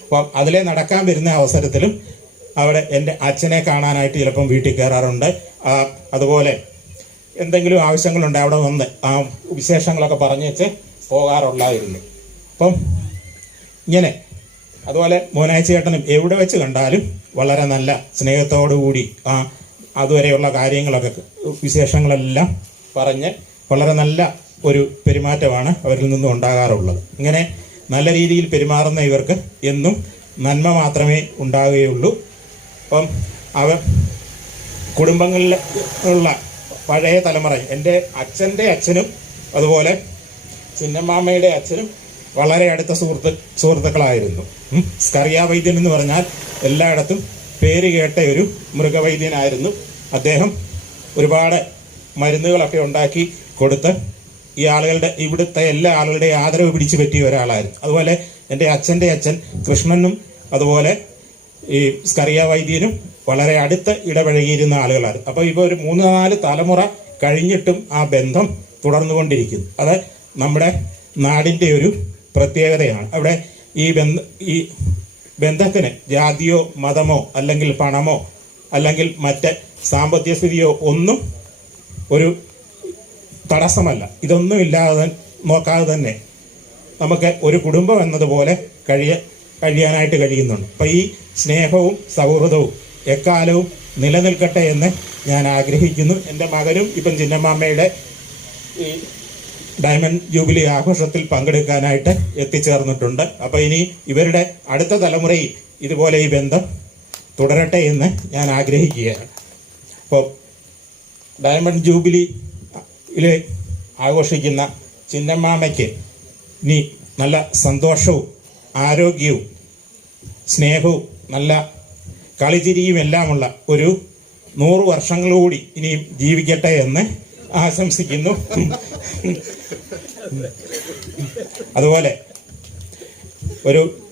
അപ്പം അതിലെ നടക്കാൻ വരുന്ന അവസരത്തിലും അവിടെ എൻ്റെ അച്ഛനെ കാണാനായിട്ട് ചിലപ്പം വീട്ടിൽ കയറാറുണ്ട്. അതുപോലെ എന്തെങ്കിലും ആവശ്യങ്ങളുണ്ട് അവിടെ വന്ന് ആ വിശേഷങ്ങളൊക്കെ പറഞ്ഞു വെച്ച് പോകാറുണ്ടായിരുന്നു. അപ്പം ഇങ്ങനെ അതുപോലെ മോനായച്ചേട്ടനും എവിടെ വെച്ച് കണ്ടാലും വളരെ നല്ല സ്നേഹത്തോടുകൂടി അതുവരെയുള്ള കാര്യങ്ങളൊക്കെ വിശേഷങ്ങളെല്ലാം പറഞ്ഞ് വളരെ നല്ല ഒരു പെരുമാറ്റമാണ് അവരിൽ നിന്നും ഉണ്ടാകാറുള്ളത്. ഇങ്ങനെ നല്ല രീതിയിൽ പെരുമാറുന്ന ഇവർക്ക് എന്നും നന്മ മാത്രമേ ഉണ്ടാവുകയുള്ളൂ. അപ്പം കുടുംബങ്ങളിൽ ഉള്ള പഴയ തലമുറ എൻ്റെ അച്ഛൻ്റെ അച്ഛനും അതുപോലെ ചിന്നമ്മാമ്മയുടെ അച്ഛനും വളരെ അടുത്ത സുഹൃത്തുക്കളായിരുന്നു. സ്കറിയ വൈദ്യൻ എന്ന് പറഞ്ഞാൽ എല്ലായിടത്തും പേര് കേട്ട ഒരു മൃഗവൈദ്യനായിരുന്നു അദ്ദേഹം. ഒരുപാട് മരുന്നുകളൊക്കെ ഉണ്ടാക്കി കൊടുത്ത് ഈ ഇവിടുത്തെ എല്ലാ ആളുകളുടെയും ആദരവ് പിടിച്ചു പറ്റിയ ഒരാളായിരുന്നു. അതുപോലെ എൻ്റെ അച്ഛൻ്റെ അച്ഛൻ കൃഷ്ണനും അതുപോലെ ഈ സ്കറിയ വൈദ്യനും വളരെ അടുത്ത് ഇടപഴകിയിരുന്ന ആളുകളായിരുന്നു. അപ്പോൾ ഇപ്പോൾ ഒരു 3-4 തലമുറ കഴിഞ്ഞിട്ടും ആ ബന്ധം തുടർന്നുകൊണ്ടിരിക്കുന്നു. അത് നമ്മുടെ നാടിൻ്റെ ഒരു പ്രത്യേകതയാണ്. അവിടെ ഈ ബന്ധത്തിന് ജാതിയോ മതമോ അല്ലെങ്കിൽ പണമോ അല്ലെങ്കിൽ മറ്റ് സാമ്പത്തിക സ്ഥിതിയോ ഒന്നും ഒരു തടസ്സമല്ല. ഇതൊന്നും ഇല്ലാതെ നോക്കാതെ തന്നെ നമുക്ക് ഒരു കുടുംബം എന്നതുപോലെ കഴിയാനായിട്ട് കഴിയുന്നുണ്ട്. അപ്പം ഈ സ്നേഹവും സൗഹൃദവും എക്കാലവും നിലനിൽക്കട്ടെ എന്ന് ഞാൻ ആഗ്രഹിക്കുന്നു. എൻ്റെ മകനും ഇപ്പം ചിന്നമ്മാമ്മയുടെ ഈ ഡയമണ്ട് ജൂബിലി ആഘോഷത്തിൽ പങ്കെടുക്കാനായിട്ട് എത്തിച്ചേർന്നിട്ടുണ്ട്. അപ്പോൾ ഇനി ഇവരുടെ അടുത്ത തലമുറയിൽ ഇതുപോലെ ഈ ബന്ധം തുടരട്ടെ എന്ന് ഞാൻ ആഗ്രഹിക്കുകയാണ്. അപ്പോൾ ഡയമണ്ട് ജൂബിലിയിൽ ആഘോഷിക്കുന്ന ചിന്നമ്മാമ്മയ്ക്ക് ഇനി നല്ല സന്തോഷവും ആരോഗ്യവും സ്നേഹവും നല്ല കളിചിരിയും എല്ലാമുള്ള ഒരു 100 വർഷങ്ങളൂടി ഇനിയും ജീവിക്കട്ടെ എന്ന് ആശംസിക്കുന്നു. അതുപോലെ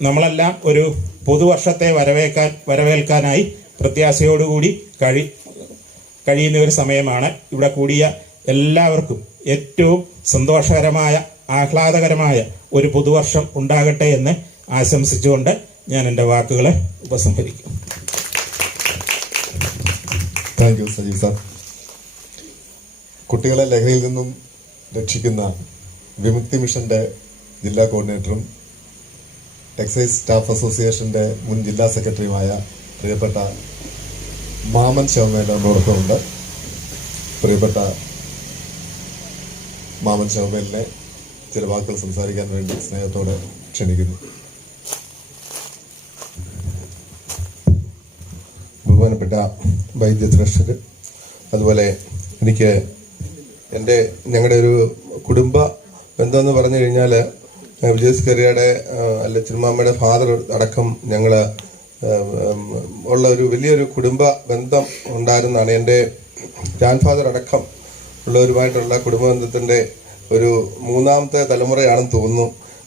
നമ്മളെല്ലാം ഒരു പുതുവർഷത്തെ വരവേൽക്കാനായി പ്രത്യാശയോടുകൂടി കഴിയുന്ന ഒരു സമയമാണ്. ഇവിടെ കൂടിയ എല്ലാവർക്കും ഏറ്റവും സന്തോഷകരമായ ആഹ്ലാദകരമായ ഒരു പുതുവർഷം ഉണ്ടാകട്ടെ എന്ന് ആശംസിച്ചുകൊണ്ട് ഞാൻ എൻ്റെ വാക്കുകളെ ഉപസംഹരിക്കും. Thank you Sajeev sir. കുട്ടികളെ ലഹരിയിൽ നിന്നും രക്ഷിക്കുന്ന വിമുക്തി മിഷന്റെ ജില്ലാ കോർഡിനേറ്ററും എക്സൈസ് സ്റ്റാഫ് അസോസിയേഷന്റെ മുൻ ജില്ലാ സെക്രട്ടറിയുമായ പ്രിയപ്പെട്ട മാമൻ ശവമേല നമ്മളോടൊപ്പമുണ്ട്. പ്രിയപ്പെട്ട മാമൻ ശവമേലിനെ ചില വാക്കുകൾ സംസാരിക്കാൻ വേണ്ടി സ്നേഹത്തോടെ ക്ഷണിക്കുന്നു. ബഹുമാനപ്പെട്ട വൈദ്യ ട്രഷറർ, അതുപോലെ എനിക്ക് ഞങ്ങളുടെ ഒരു കുടുംബ ബന്ധം എന്ന് പറഞ്ഞു കഴിഞ്ഞാൽ വിജയ് സ്കറിയയുടെ അല്ല ചിന്നമ്മാമ്മയുടെ ഫാദർ അടക്കം ഞങ്ങൾ ഉള്ള ഒരു വലിയൊരു കുടുംബ ബന്ധം ഉണ്ടായിരുന്നതാണ്. എൻ്റെ ഗ്രാൻഡ് ഫാദർ അടക്കം ഉള്ളവരുമായിട്ടുള്ള കുടുംബ ബന്ധത്തിൻ്റെ ഒരു 3ാമത്തെ തലമുറയാണെന്ന് തോന്നുന്നു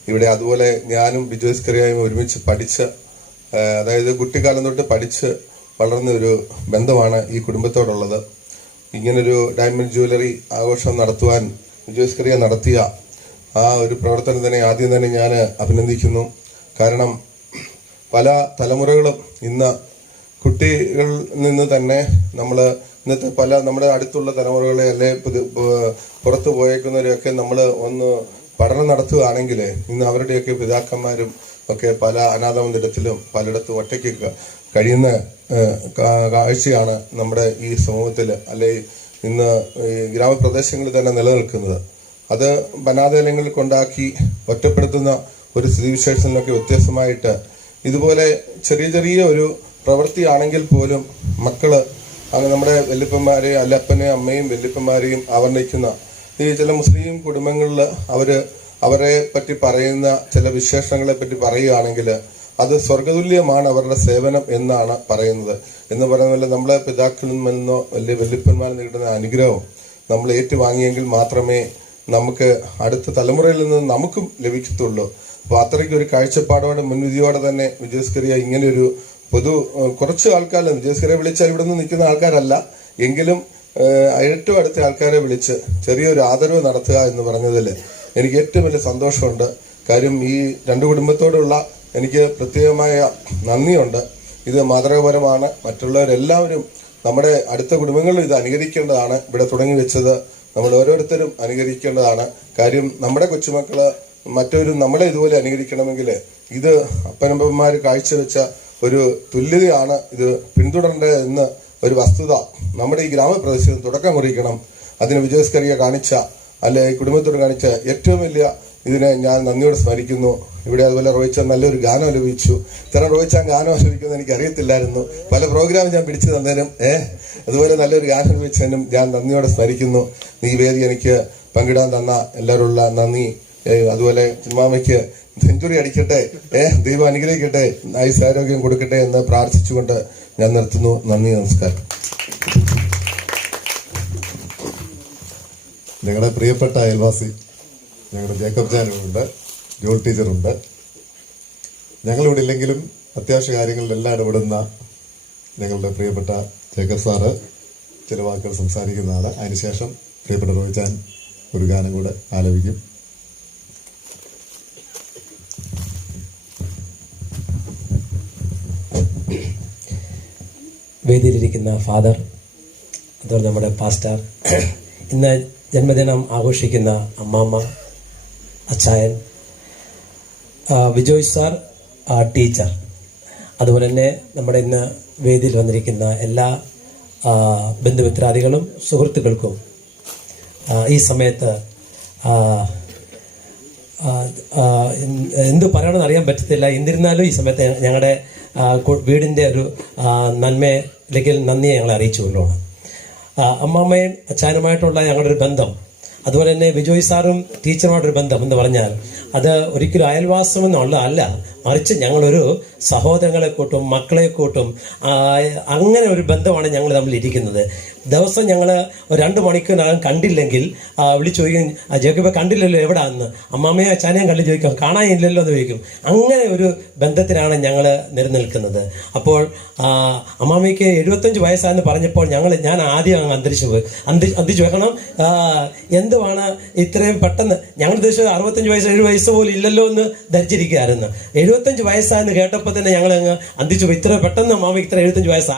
ഇവിടെ. അതുപോലെ ഞാനും വിജയ് സ്കറിയയും ഒരുമിച്ച് പഠിച്ച അതായത് കുട്ടിക്കാലം തൊട്ട് പഠിച്ച് വളർന്ന ഒരു ബന്ധമാണ് ഈ കുടുംബത്തോടുള്ളത്. ഇങ്ങനൊരു ഡയമണ്ട് ജ്വല്ലറി ആഘോഷം നടത്തുവാൻ വിജയസ്കറിയ നടത്തിയ ആ ഒരു പ്രവർത്തനത്തിനെ ആദ്യം തന്നെ ഞാൻ അഭിനന്ദിക്കുന്നു. കാരണം പല തലമുറകളും ഇന്ന് കുട്ടികളിൽ നിന്ന് തന്നെ ഇന്നത്തെ പല നമ്മുടെ അടുത്തുള്ള തലമുറകളെ അല്ലെ പുറത്തു പോയേക്കുന്നവരെയൊക്കെ നമ്മൾ ഒന്ന് പഠനം നടത്തുകയാണെങ്കിൽ ഇന്ന് അവരുടെയൊക്കെ പിതാക്കന്മാരും ഒക്കെ പല അനാഥ മന്ദിരത്തിലും പലയിടത്തും ഒറ്റയ്ക്ക് കഴിയുന്ന കാഴ്ചയാണ് നമ്മുടെ ഈ സമൂഹത്തിൽ അല്ലെ ഇന്ന് ഈ ഗ്രാമപ്രദേശങ്ങളിൽ തന്നെ നിലനിൽക്കുന്നത്. അത് അനാഥാലയങ്ങളിൽ കൊണ്ടാക്കി ഒറ്റപ്പെടുത്തുന്ന ഒരു സ്ഥിതിവിശേഷത്തിനൊക്കെ വ്യത്യസ്തമായിട്ട് ഇതുപോലെ ചെറിയ ചെറിയ ഒരു പ്രവൃത്തിയാണെങ്കിൽ പോലും മക്കള് അങ്ങനെ നമ്മുടെ വല്യപ്പന്മാരെ അല്ലപ്പനെയും അമ്മയും വല്യപ്പന്മാരെയും ആവർണിക്കുന്ന ഈ ചില മുസ്ലിം കുടുംബങ്ങളിൽ അവരെ പറ്റി പറയുന്ന ചില വിശേഷങ്ങളെ പറ്റി പറയുകയാണെങ്കിൽ അത് സ്വർഗതുല്യമാണ് അവരുടെ സേവനം എന്നാണ് പറയുന്നത്. എന്ന് പറയുന്നത് നമ്മളെ പിതാക്കളിൽ നിന്നോ വലിയ വല്യപ്പന്മാരിൽ നിന്ന് കിട്ടുന്ന അനുഗ്രഹം നമ്മൾ ഏറ്റുവാങ്ങിയെങ്കിൽ മാത്രമേ നമുക്ക് അടുത്ത തലമുറയിൽ നിന്ന് നമുക്കും ലഭിക്കത്തുള്ളൂ. അപ്പൊ അത്രയ്ക്ക് ഒരു കാഴ്ചപ്പാടോടെ മുൻവിധിയോടെ തന്നെ വിജയസ്കറിയ ഇങ്ങനെയൊരു കുറച്ച് ആൾക്കാരെ വിജയസ്കറിയെ വിളിച്ചാൽ ഇവിടെ നിന്ന് നിൽക്കുന്ന ആൾക്കാരല്ല എങ്കിലും ഏറ്റവും അടുത്ത ആൾക്കാരെ വിളിച്ച് ചെറിയൊരു ആദരവ് നടത്തുക എന്ന് പറഞ്ഞതിൽ എനിക്ക് ഏറ്റവും വലിയ സന്തോഷമുണ്ട്. കാര്യം ഈ രണ്ടു കുടുംബത്തോടുള്ള എനിക്ക് പ്രത്യേകമായ നന്ദിയുണ്ട്. ഇത് മാതൃകാപരമാണ്. മറ്റുള്ളവരെല്ലാവരും നമ്മുടെ അടുത്ത കുടുംബങ്ങളിൽ ഇത് അനുകരിക്കേണ്ടതാണ്. ഇവിടെ തുടങ്ങി വെച്ചത് നമ്മൾ ഓരോരുത്തരും അനുകരിക്കേണ്ടതാണ്. കാര്യം നമ്മുടെ കൊച്ചുമക്കള് മറ്റൊരു നമ്മളെ ഇതുപോലെ അനുകരിക്കണമെങ്കിൽ ഇത് അപ്പനമ്മമാര് കാഴ്ചവെച്ച ഒരു തുല്യതയാണ്. ഇത് പിന്തുടരേണ്ടത് എന്ന ഒരു വസ്തുത നമ്മുടെ ഈ ഗ്രാമപ്രദേശത്ത് തുടക്കം കുറിക്കണം. അതിന് വിജയസ്കറിയ കാണിച്ച അല്ലെ കുടുംബത്തോട് കാണിച്ച ഏറ്റവും വലിയ ഇതിനെ ഞാൻ നന്ദിയോടെ സ്മരിക്കുന്നു. ഇവിടെ അതുപോലെ റോയിച്ചാൻ നല്ലൊരു ഗാനം ആലപിച്ചു. ഇത്തരം റോയിച്ചാൻ ഗാനം ആലപിക്കുമെന്ന് എനിക്ക് അറിയത്തില്ലായിരുന്നു. പല പ്രോഗ്രാം ഞാൻ പിടിച്ചു തന്നതിനും അതുപോലെ നല്ലൊരു ഗാനം ആലപിച്ചതിനും ഞാൻ നന്ദിയോടെ സ്മരിക്കുന്നു. ഈ വേദി എനിക്ക് പങ്കിടാൻ തന്ന എല്ലാവരുള്ള നന്ദി. അതുപോലെ ചിന്മാമയ്ക്ക് സെഞ്ചുറി അടിക്കട്ടെ, ദൈവം അനുഗ്രഹിക്കട്ടെ, ആയുസ് ആരോഗ്യം കൊടുക്കട്ടെ എന്ന് പ്രാർത്ഥിച്ചുകൊണ്ട് ഞാൻ നിർത്തുന്നു. നന്ദി, നമസ്കാരം. ഞങ്ങളുടെ പ്രിയപ്പെട്ട അയൽവാസി ഞങ്ങളുടെ ജേക്കബ് ജാനുണ്ട്, ജോൾ ടീച്ചറുണ്ട്. ഞങ്ങളിവിടെ ഇല്ലെങ്കിലും അത്യാവശ്യ കാര്യങ്ങളിലെല്ലാം ഇടപെടുന്ന ഞങ്ങളുടെ പ്രിയപ്പെട്ട ജേക്കബ് സാറ് ചില വാക്കുകൾ സംസാരിക്കുന്നതാണ്. അതിനുശേഷം പ്രിയപ്പെട്ട റോയിച്ചാൻ ഒരു ഗാനം കൂടെ ആലപിക്കും. വേദിയിലിരിക്കുന്ന ഫാദർ, അതുപോലെ നമ്മുടെ പാസ്റ്റർ, ഇന്ന് ജന്മദിനം ആഘോഷിക്കുന്ന അമ്മാമ്മ, അച്ചായൻ, വിജോയ് സാർ, ടീച്ചർ, അതുപോലെ തന്നെ നമ്മുടെ ഇന്ന് വേദിയിൽ വന്നിരിക്കുന്ന എല്ലാ ബന്ധുമിത്രാദികളും സുഹൃത്തുക്കൾക്കും ഈ സമയത്ത് എന്ത് പറയണമെന്ന് അറിയാൻ പറ്റത്തില്ല. എന്നിരുന്നാലും ഈ സമയത്ത് ഞങ്ങളുടെ വീടിൻ്റെ ഒരു നന്മയിലേക്ക് നന്ദിയെ ഞങ്ങളെ അറിയിച്ചു കൊണ്ടുപോകണം. അമ്മാമ്മയും അച്ഛനുമായിട്ടുള്ള ഞങ്ങളുടെ ഒരു ബന്ധം, അതുപോലെ തന്നെ വിജോയ് സാറും ടീച്ചറുമായിട്ടൊരു ബന്ധം എന്ന് പറഞ്ഞാൽ അത് ഒരിക്കലും അയൽവാസം എന്നുള്ള അല്ല, മറിച്ച് ഞങ്ങളൊരു സഹോദരങ്ങളെ കൂട്ടും മക്കളെ കൂട്ടും അങ്ങനെ ഒരു ബന്ധമാണ് ഞങ്ങൾ തമ്മിൽ ഇരിക്കുന്നത്. ദിവസം ഞങ്ങൾ 2 മണിക്കൂറിനകം കണ്ടില്ലെങ്കിൽ വിളിച്ചു ചോദിക്കും, ജേക്കബ് കണ്ടില്ലല്ലോ, എവിടാന്ന്. അമ്മാമ്മയും അച്ഛനെയും കണ്ടു ചോദിക്കും, കാണാനില്ലല്ലോ എന്ന് ചോദിക്കും. അങ്ങനെ ഒരു ബന്ധത്തിനാണ് ഞങ്ങൾ നിലനിൽക്കുന്നത്. അപ്പോൾ അമ്മാമ്മയ്ക്ക് 75 വയസ്സായെന്ന് പറഞ്ഞപ്പോൾ ഞാൻ ആദ്യം അങ്ങ് അന്തിച്ചു വെക്കണം. എന്തുവാണ് ഇത്രയും പെട്ടെന്ന്, ഞങ്ങൾ ഉദ്ദേശിച്ചത് 65 വയസ്സ് 7 വയസ്സ് പോലും ഇല്ലല്ലോ എന്ന് ധരിച്ചിരിക്കുകയായിരുന്നു. 75 വയസ്സായെന്ന് കേട്ടപ്പോൾ തന്നെ ഞങ്ങൾ അങ്ങ് അന്തിച്ചു പോയി. ഇത്ര പെട്ടെന്ന് അമ്മാമ്മയ്ക്ക് ഇത്ര 75 വയസ്സാണ്.